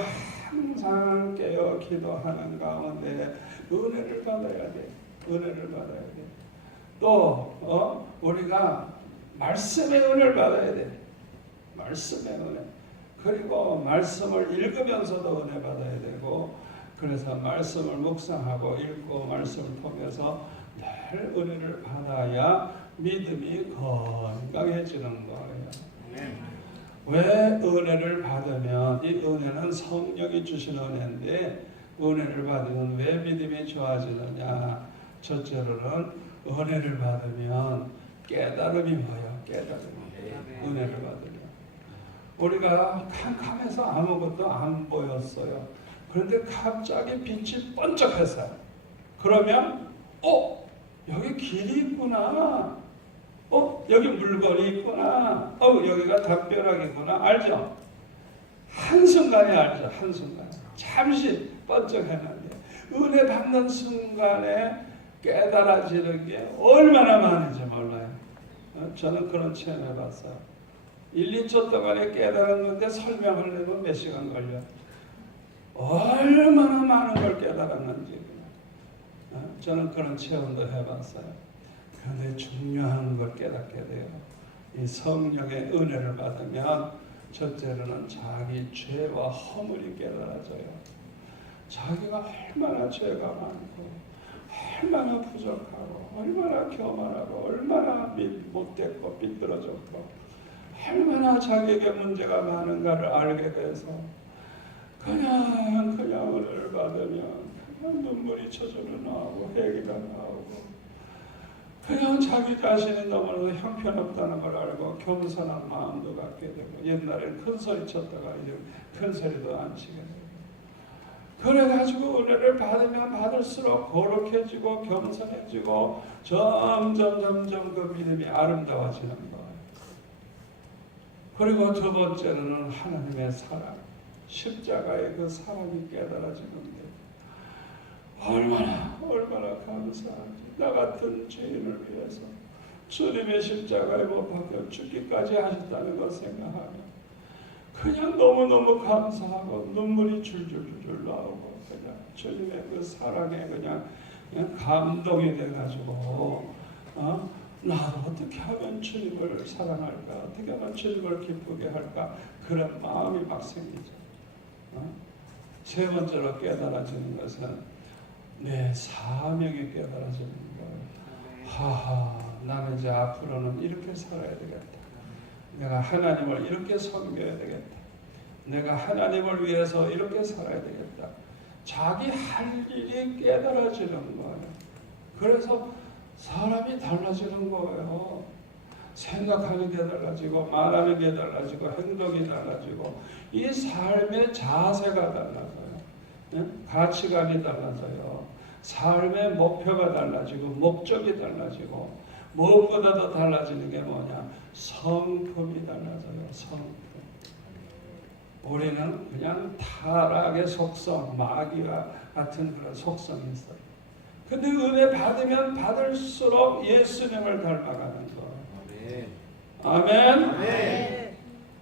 항상 깨어 기도하는 가운데 은혜를 받아야 돼. 은혜를 받아야 돼. 또 우리가 말씀의 은혜를 받아야 돼. 말씀의 은혜. 그리고 말씀을 읽으면서도 은혜 받아야 되고, 그래서 말씀을 묵상하고 읽고 말씀을 통해서 늘 은혜를 받아야 믿음이 건강해지는 거예요. 왜 은혜를 받으면, 이 은혜는 성령이 주신 은혜인데 은혜를 받으면 왜 믿음이 좋아지느냐? 첫째로는 은혜를 받으면 깨달음이 와요. 깨달음이. 은혜를 받으면 우리가 캄캄해서 아무것도 안 보였어요. 그런데 갑자기 빛이 번쩍했어요. 그러면 여기 길이 있구나. 여기 물건이 있구나. 여기가 담벼락이구나. 알죠? 한순간에 알죠. 한순간에. 잠시 번쩍했는데 은혜 받는 순간에 깨달아지는 게 얼마나 많은지 몰라요. 저는 그런 체험 해봤어요. 1, 2초 동안에 깨달은 건데 설명하려면 몇 시간 걸려. 얼마나 많은 걸 깨달았는지. 저는 그런 체험도 해봤어요. 그런데 중요한 걸 깨닫게 돼요. 이 성령의 은혜를 받으면 첫째로는 자기 죄와 허물이 깨달아져요. 자기가 얼마나 죄가 많고 얼마나 부족하고 얼마나 교만하고 얼마나 못됐고 삐뚤어졌고 얼마나 자기에게 문제가 많은가를 알게 돼서 그냥 은혜를 받으면 그냥 눈물이 저절로 나오고 회개가 나오고 그냥 자기 자신이 너무나도 형편없다는 걸 알고 겸손한 마음도 갖게 되고, 옛날에는 큰 소리 쳤다가 이제 큰 소리도 안 치게 되고, 그래가지고 은혜를 받으면 받을수록 거룩해지고 겸손해지고 점점 그 믿음이 아름다워지는 거예요. 그리고 두 번째는 하나님의 사랑, 십자가의 그 사랑이 깨달아지는데 얼마나 감사한지. 나 같은 죄인을 위해서 주님의 십자가에 못 박혀 죽기까지 하셨다는 것 생각하면 그냥 너무너무 감사하고 눈물이 줄줄줄 나오고 그냥 주님의 그 사랑에 그냥 감동이 돼가지고 나도 어떻게 하면 주님을 사랑할까? 어떻게 하면 주님을 기쁘게 할까? 그런 마음이 막 생기죠. 세 번째로 깨달아지는 것은 내 사명이 깨달아지는 거예요. 하하, 나는 이제 앞으로는 이렇게 살아야 되겠다. 내가 하나님을 이렇게 섬겨야 되겠다. 내가 하나님을 위해서 이렇게 살아야 되겠다. 자기 할 일이 깨달아지는 거예요. 그래서 사람이 달라지는 거예요. 생각하는 게 달라지고 말하는 게 달라지고 행동이 달라지고 이 삶의 자세가 달라져요. 예? 가치관이 달라져요. 삶의 목표가 달라지고 목적이 달라지고 무엇보다 더 달라지는 게 뭐냐? 성품이 달라져요. 성품. 우리는 그냥 타락의 속성, 마귀와 같은 그런 속성이 있어요. 근데 은혜 받으면 받을수록 예수님을 닮아가는 거. 아멘. 아멘.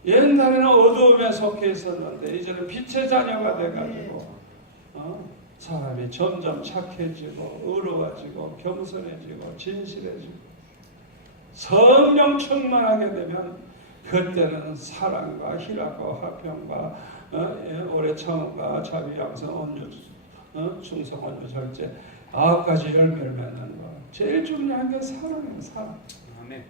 옛날에는 어두움에 속해 있었는데 이제는 빛의 자녀가 돼가지고 사람이 점점 착해지고 의로워지고 겸손해지고 진실해지고 성령 충만하게 되면 그때는 사랑과 희락과 화평과 오래 참음과 자비 양선 온유 충성 온유 절제 9가지 열매를 맺는 거. 제일 중요한 게 사랑이에요. 사랑. 아멘.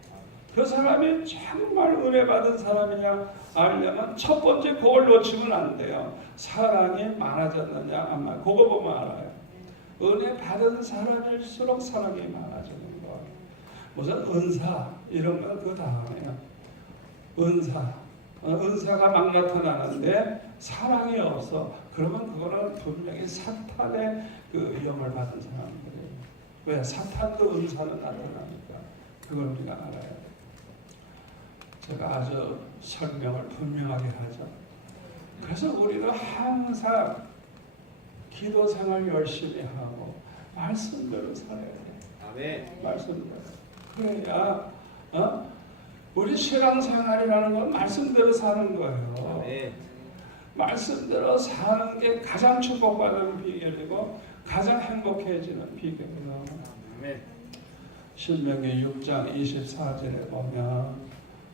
그 사람이 정말 은혜 받은 사람이냐 알려면 첫 번째 그걸 놓치면 안 돼요. 사랑이 많아졌느냐 안 많아. 그거 보면 알아요. 은혜 받은 사람일수록 사랑이 많아지는 거. 무슨 은사 이런 건 그 다음에요. 은사가 막 나타나는데 사랑이 없어. 그러면 그거는 분명히 사탄의 그 위험을 받은 사람들이에요. 왜? 사탄도 은사는 나타나니까. 그걸 우리가 알아야 돼요. 제가 아주 설명을 분명하게 하죠. 그래서 우리는 항상 기도 생활 열심히 하고 말씀대로 살아야 돼요. 아멘. 말씀대로. 그래야 우리 신앙생활이라는 건 말씀대로 사는 거예요. 아멘. 말씀대로 사는 게 가장 축복받는 비결이고 가장 행복해지는 비결이에요. 아멘. 신명기 6장 24절에 보면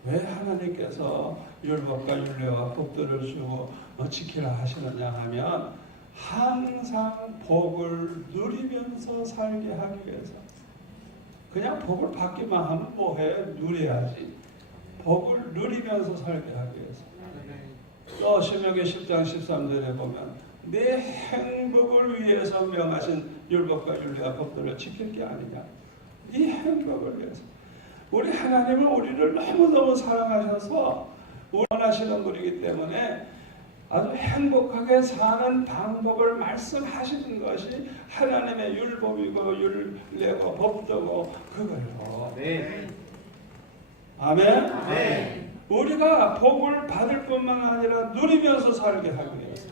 왜 하나님께서 율법과 율례와 법도를 주고 지키라 하시느냐 하면 항상 복을 누리면서 살게 하기 위해서. 그냥 복을 받기만 하면 뭐해? 누려야지. 복을 누리면서 살게 하기 위해서. 또 신명기 10장 13절에 보면 내 행복을 위해서 명하신 율법과 율례와 법도를 지킬 게 아니냐. 이 행복을 위해서. 우리 하나님은 우리를 너무너무 사랑하셔서 원하시는 분이기 때문에 아주 행복하게 사는 방법을 말씀하시는 것이 하나님의 율법이고 율례고 법도고 그거예요. 네. 아멘. 아멘. 우리가 복을 받을 뿐만 아니라 누리면서 살게 하기 위해서.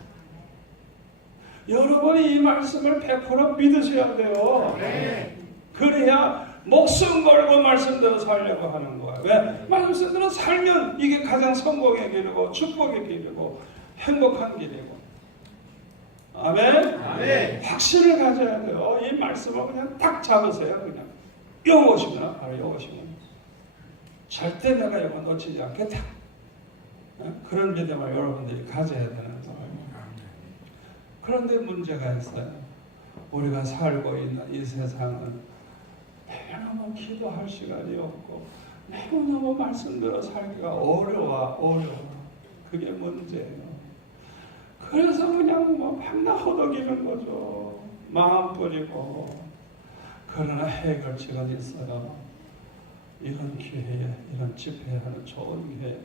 여러분이 이 말씀을 100% 믿으셔야 돼요. 네. 그래야 목숨 걸고 말씀대로 살려고 하는 거예요. 왜? 말씀대로 살면 이게 가장 성공의 길이고 축복의 길이고 행복한 길이고. 아멘? 아멘. 확신을 가져야 돼요. 이 말씀을 그냥 딱 잡으세요. 그냥 이것이구나. 바로 이것이구나. 절대 내가 이거 놓치지 않겠다. 그런 믿음을 여러분들이 가져야 되는 거예요. 그런데 문제가 있어요. 우리가 살고 있는 이 세상은 너무 기도할 시간이 없고 너무 말씀대로 살기가 어려워. 그게 문제예요. 그래서 그냥 뭐 밤낮 허덕이는 거죠. 마음뿐이고. 그러나 해결책은 있어요. 이런 기회에, 이런 집회하는 좋은 기회에,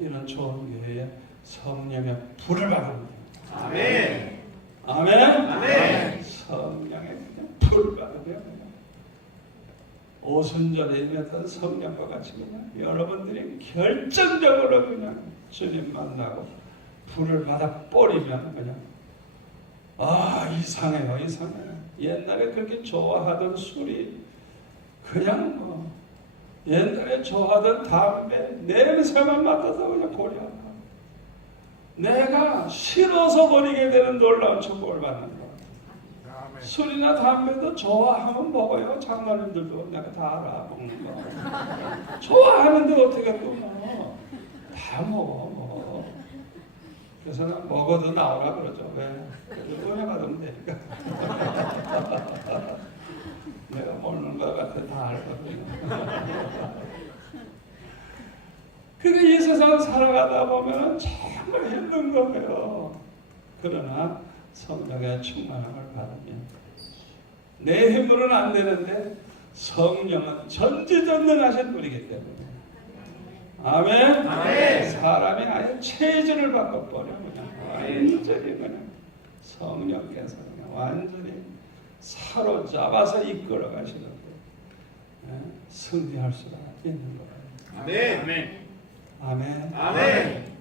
이런 좋은 기회에 성령의 불을 받으면 돼요. 아멘. 아멘. 아멘. 성령의 그냥 불을 받으면 돼요. 오순절에 임했던 성령과 같이 그냥 여러분들이 결정적으로 그냥 주님 만나고 불을 받아 뿌리면 그냥 이상해요. 옛날에 그렇게 좋아하던 술이 그냥 뭐 옛날에 좋아하던 담배 냄새만 맡아서 그냥 골이 아파. 내가 싫어서 버리게 되는 놀라운 축복을 받는 거야. 술이나 담배도 좋아하면 먹어요. 장로님들도 내가 다 알아. 먹는 거. 좋아하는데 어떻게 또 먹어. 다 먹어. 그래서 난 먹어도 나오라 그러죠. 왜? 은혜 받으면 되니까. 내가 먹는 것 같아 다 알거든요. 그러니까 이 세상 살아가다 보면 정말 힘든 거예요. 그러나 성령의 충만함을 받으면 내 힘으로는 안 되는데 성령은 전지전능하신 분이기 때문에 아멘. 아멘. 사람이 아예 체질을 바꿔버려 그냥 완전히 그냥 성령께서 그냥 완전히 사로잡아서 이끌어 가시는데 승리할 수가 있는 거예요. 아멘. 아멘. 아멘.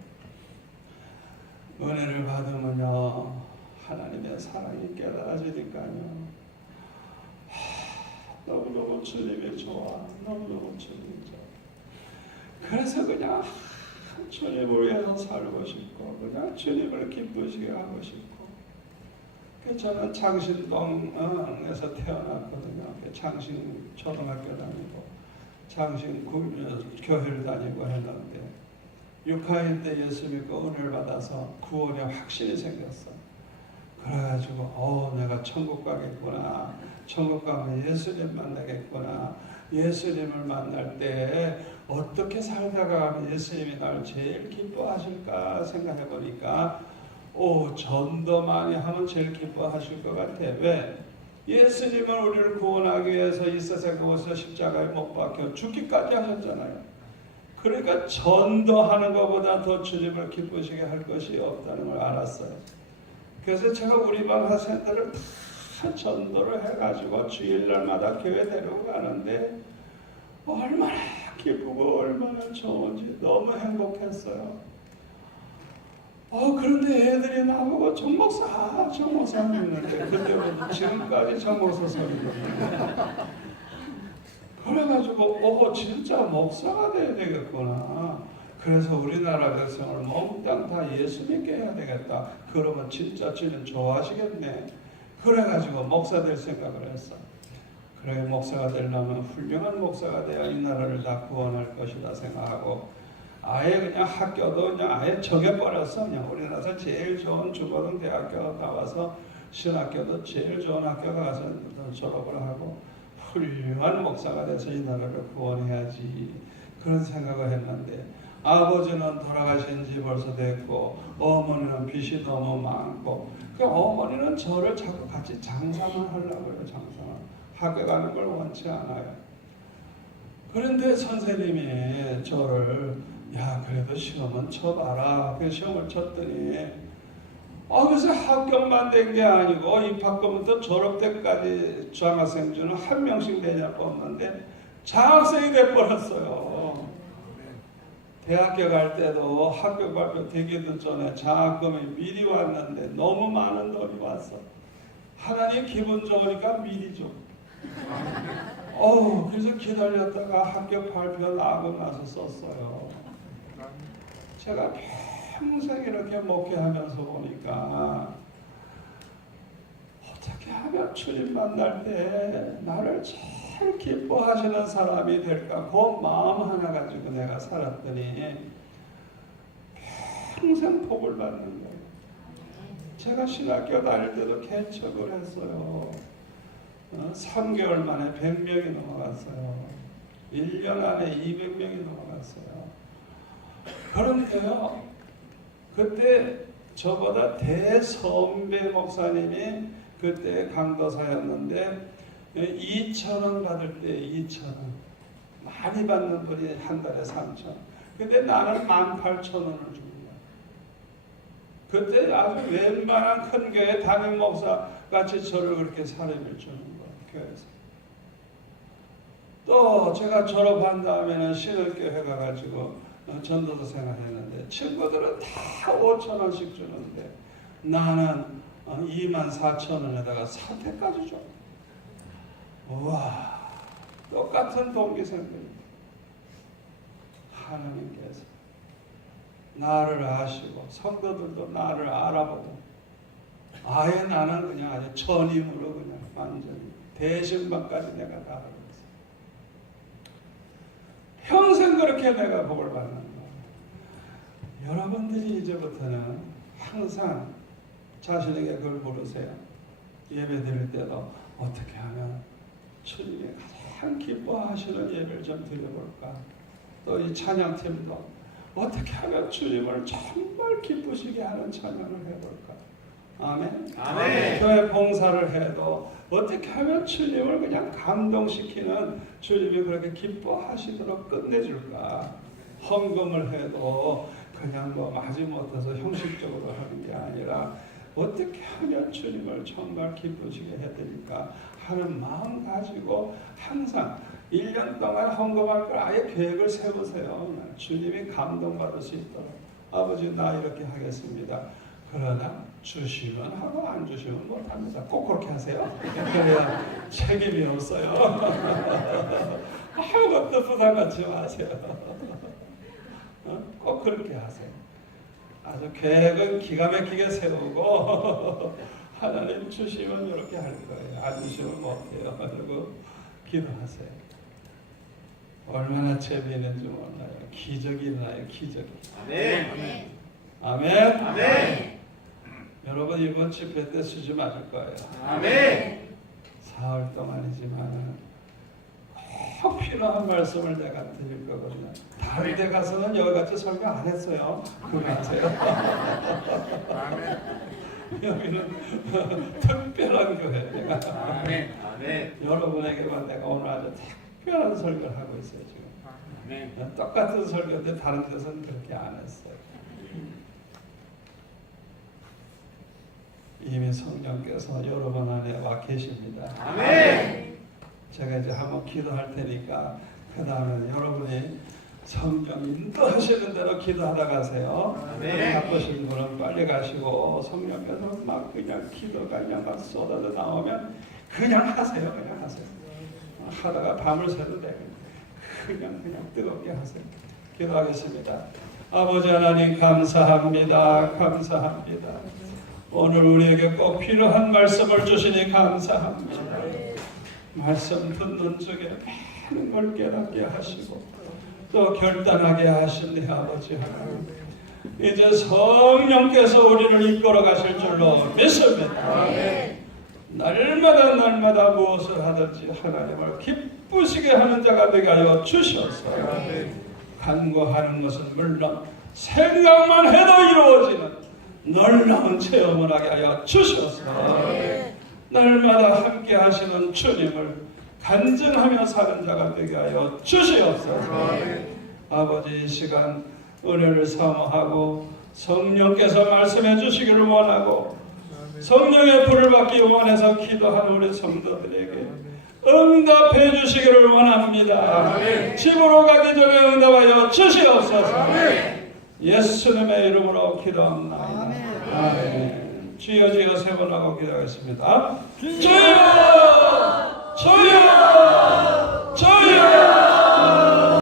은혜를 받으면요 하나님의 사랑이 깨달아지니까요 너무너무 주님이 좋아. 너무너무 주님이 좋아. 그래서 그냥 주님을 위해서 살고 싶고 그냥 주님을 기쁘시게 하고 싶고 저는 장신동에서 태어났거든요. 장신 초등학교 다니고 장신 교회를 다니고 했는데 6학년 때 예수 믿고 은혜를 받아서 구원의 확신이 생겼어. 그래가지고 내가 천국 가겠구나. 천국 가면 예수님 만나겠구나. 예수님을 만날 때 어떻게 살다가 하면 예수님이 나를 제일 기뻐하실까 생각해 보니까 전도 많이 하면 제일 기뻐하실 것 같아. 왜? 예수님은 우리를 구원하기 위해서 이 세상에 오셔서 십자가에 못 박혀 죽기까지 하셨잖아요. 그러니까 전도하는 것보다 더 주님을 기쁘시게 할 것이 없다는 걸 알았어요. 그래서 제가 우리 반 학생들을 다 전도를 해가지고 주일날마다 교회 데리고 가는데 얼마나 기쁘고 얼마나 좋은지 너무 행복했어요. 그런데 애들이 나보고 정목사 했는데 그때부터 지금까지 정목사 소리거든요. 그래가지고 진짜 목사가 돼야 되겠구나. 그래서 우리나라 백성을 몽땅 다 예수 믿게 해야 되겠다. 그러면 진짜 주님 좋아하시겠네. 그래가지고 목사 될 생각을 했어. 그래 목사가 되려면 훌륭한 목사가 돼야 이 나라를 다 구원할 것이다 생각하고 아예 그냥 학교도 그냥 아예 정해버렸어. 그냥 우리나라에서 제일 좋은 중고등대학교 나와서 신학교도 제일 좋은 학교 가서 졸업을 하고 훌륭한 목사가 돼서 이 나라를 구원해야지 그런 생각을 했는데 아버지는 돌아가신 지 벌써 됐고 어머니는 빚이 너무 많고 그 어머니는 저를 자꾸 같이 장사만 하려고 해요. 장사만 학교 가는 걸 원치 않아요. 그런데 선생님이 저를 그래도 시험은 쳐봐라. 그 시험을 쳤더니 그래서 합격만 된 게 아니고 입학금부터 졸업 때까지 중학생주는 한 명씩 내냐 뽑는데 장학생이 돼버렸어요. 대학교 갈 때도 학교 발표 되기도 전에 장학금이 미리 왔는데 너무 많은 돈이 왔어. 하나님 기분 좋으니까 미리 줘. 그래서 기다렸다가 학교 발표 나고 나서 썼어요. 제가 평생 이렇게 목회하면서 보니까 어떻게 하면 주님 만날 때 나를 제일 기뻐하시는 사람이 될까 그 마음 하나 가지고 내가 살았더니 평생 복을 받는 거예요. 제가 신학교 다닐 때도 개척을 했어요. 3개월 만에 100명이 넘어갔어요. 1년 안에 200명이 넘어갔어요. 그런데요, 그때 저보다 대선배 목사님이 그때 강도사였는데 2,000원 받을 때 2,000원 많이 받는 분이 한 달에 3,000원. 근데 나는 18,000원을 줍니다. 그때 아주 웬만한 큰 교회 담임 목사 같이 저를 그렇게 사례를 주는 거예요. 교회에서. 또 제가 졸업한 다음에는 신학교회 가가지고 전도도 생활했는데 친구들은 다 5,000원씩 주는데 나는 24,000원에다가 사태까지 줘. 우와, 똑같은 동기생들. 하나님께서 나를 아시고 성도들도 나를 알아보고 아예 나는 그냥 아주 전임으로 그냥 완전히 대신반까지 내가 다 알고 있어. 평생 그렇게 내가 복을 받는 거예요. 여러분들이 이제부터는 항상 자신에게 그걸 물으세요. 예배 드릴 때도 어떻게 하면 주님이 가장 기뻐하시는 예배를 좀 드려볼까. 또 이 찬양팀도 어떻게 하면 주님을 정말 기쁘시게 하는 찬양을 해볼까. 아멘. 아멘. 교회 봉사를 해도 어떻게 하면 주님을 그냥 감동시키는 주님이 그렇게 기뻐하시도록 끝내줄까. 헌금을 해도 그냥 뭐 마지못해서 형식적으로 하는 게 아니라 어떻게 하면 주님을 정말 기쁘시게 해드릴까 하는 마음 가지고 항상 1년 동안 헌금할 걸 아예 계획을 세우세요. 주님이 감동받을 수 있도록. 아버지 나 이렇게 하겠습니다. 그러나 주시면 하고 안 주시면 못합니다. 꼭 그렇게 하세요. 그래야 책임이 없어요. 아무것도 부담 갖지 마세요. 꼭 그렇게 하세요. 아주 계획은 기가 막히게 세우고 하나님 주시면 이렇게 할 거예요. 안 주시면 못해요. 그리고 기도하세요. 얼마나 재미있는지 몰라요. 기적이 일어나요. 기적이. 아멘. 아멘. 아멘. 여러분 이번 집회 때 수지 맞을 거예요. 아멘. 사흘 동안이지만 꼭 필요한 말씀을 내가 드릴 거거든요. 다른 데 가서는 여기같이 설교 안 했어요. 그거 같아요. 여기는 특별한 교회예요. 아멘. 아멘. 여러분에게만 내가 오늘 아주 특별한 설교를 하고 있어요. 지금 아멘. 똑같은 설교인데 다른 데서는 그렇게 안 했어요. 이미 성령께서 여러분 안에 와 계십니다. 아멘. 제가 이제 한번 기도할 테니까 그 다음에 여러분이 성령 인도하시는 대로 기도하다 가세요. 아멘. 바쁘신 분은 빨리 가시고 성령께서 막 그냥 기도가 그냥 막 쏟아져 나오면 그냥 하세요. 그냥 하세요. 하다가 밤을 새도 돼요. 그냥 뜨겁게 하세요. 기도하겠습니다. 아버지 하나님 감사합니다. 감사합니다. 오늘 우리에게 꼭 필요한 말씀을 주시니 감사합니다. 말씀 듣는 중에 많은 걸 깨닫게 하시고 또 결단하게 하신 내 아버지 하나님, 이제 성령께서 우리를 이끌어 가실 줄로 믿습니다. 날마다 무엇을 하든지 하나님을 기쁘시게 하는 자가 되게 하여 주시옵소서. 간구하는 것은 물론 생각만 해도 이루어지는 놀라운 체험을 하게 하여 주시옵소서. 날마다 함께 하시는 주님을 간증하며 사는 자가 되게 하여 주시옵소서. 아버지 이 시간 은혜를 사모하고 성령께서 말씀해 주시기를 원하고 성령의 불을 받기 원해서 기도하는 우리 성도들에게 응답해 주시기를 원합니다. 집으로 가기 전에 응답하여 주시옵소서. 예수님의 이름으로 기도합니다. 아멘. 주여 주여 세 번 하고 기도하겠습니다. 주여 주여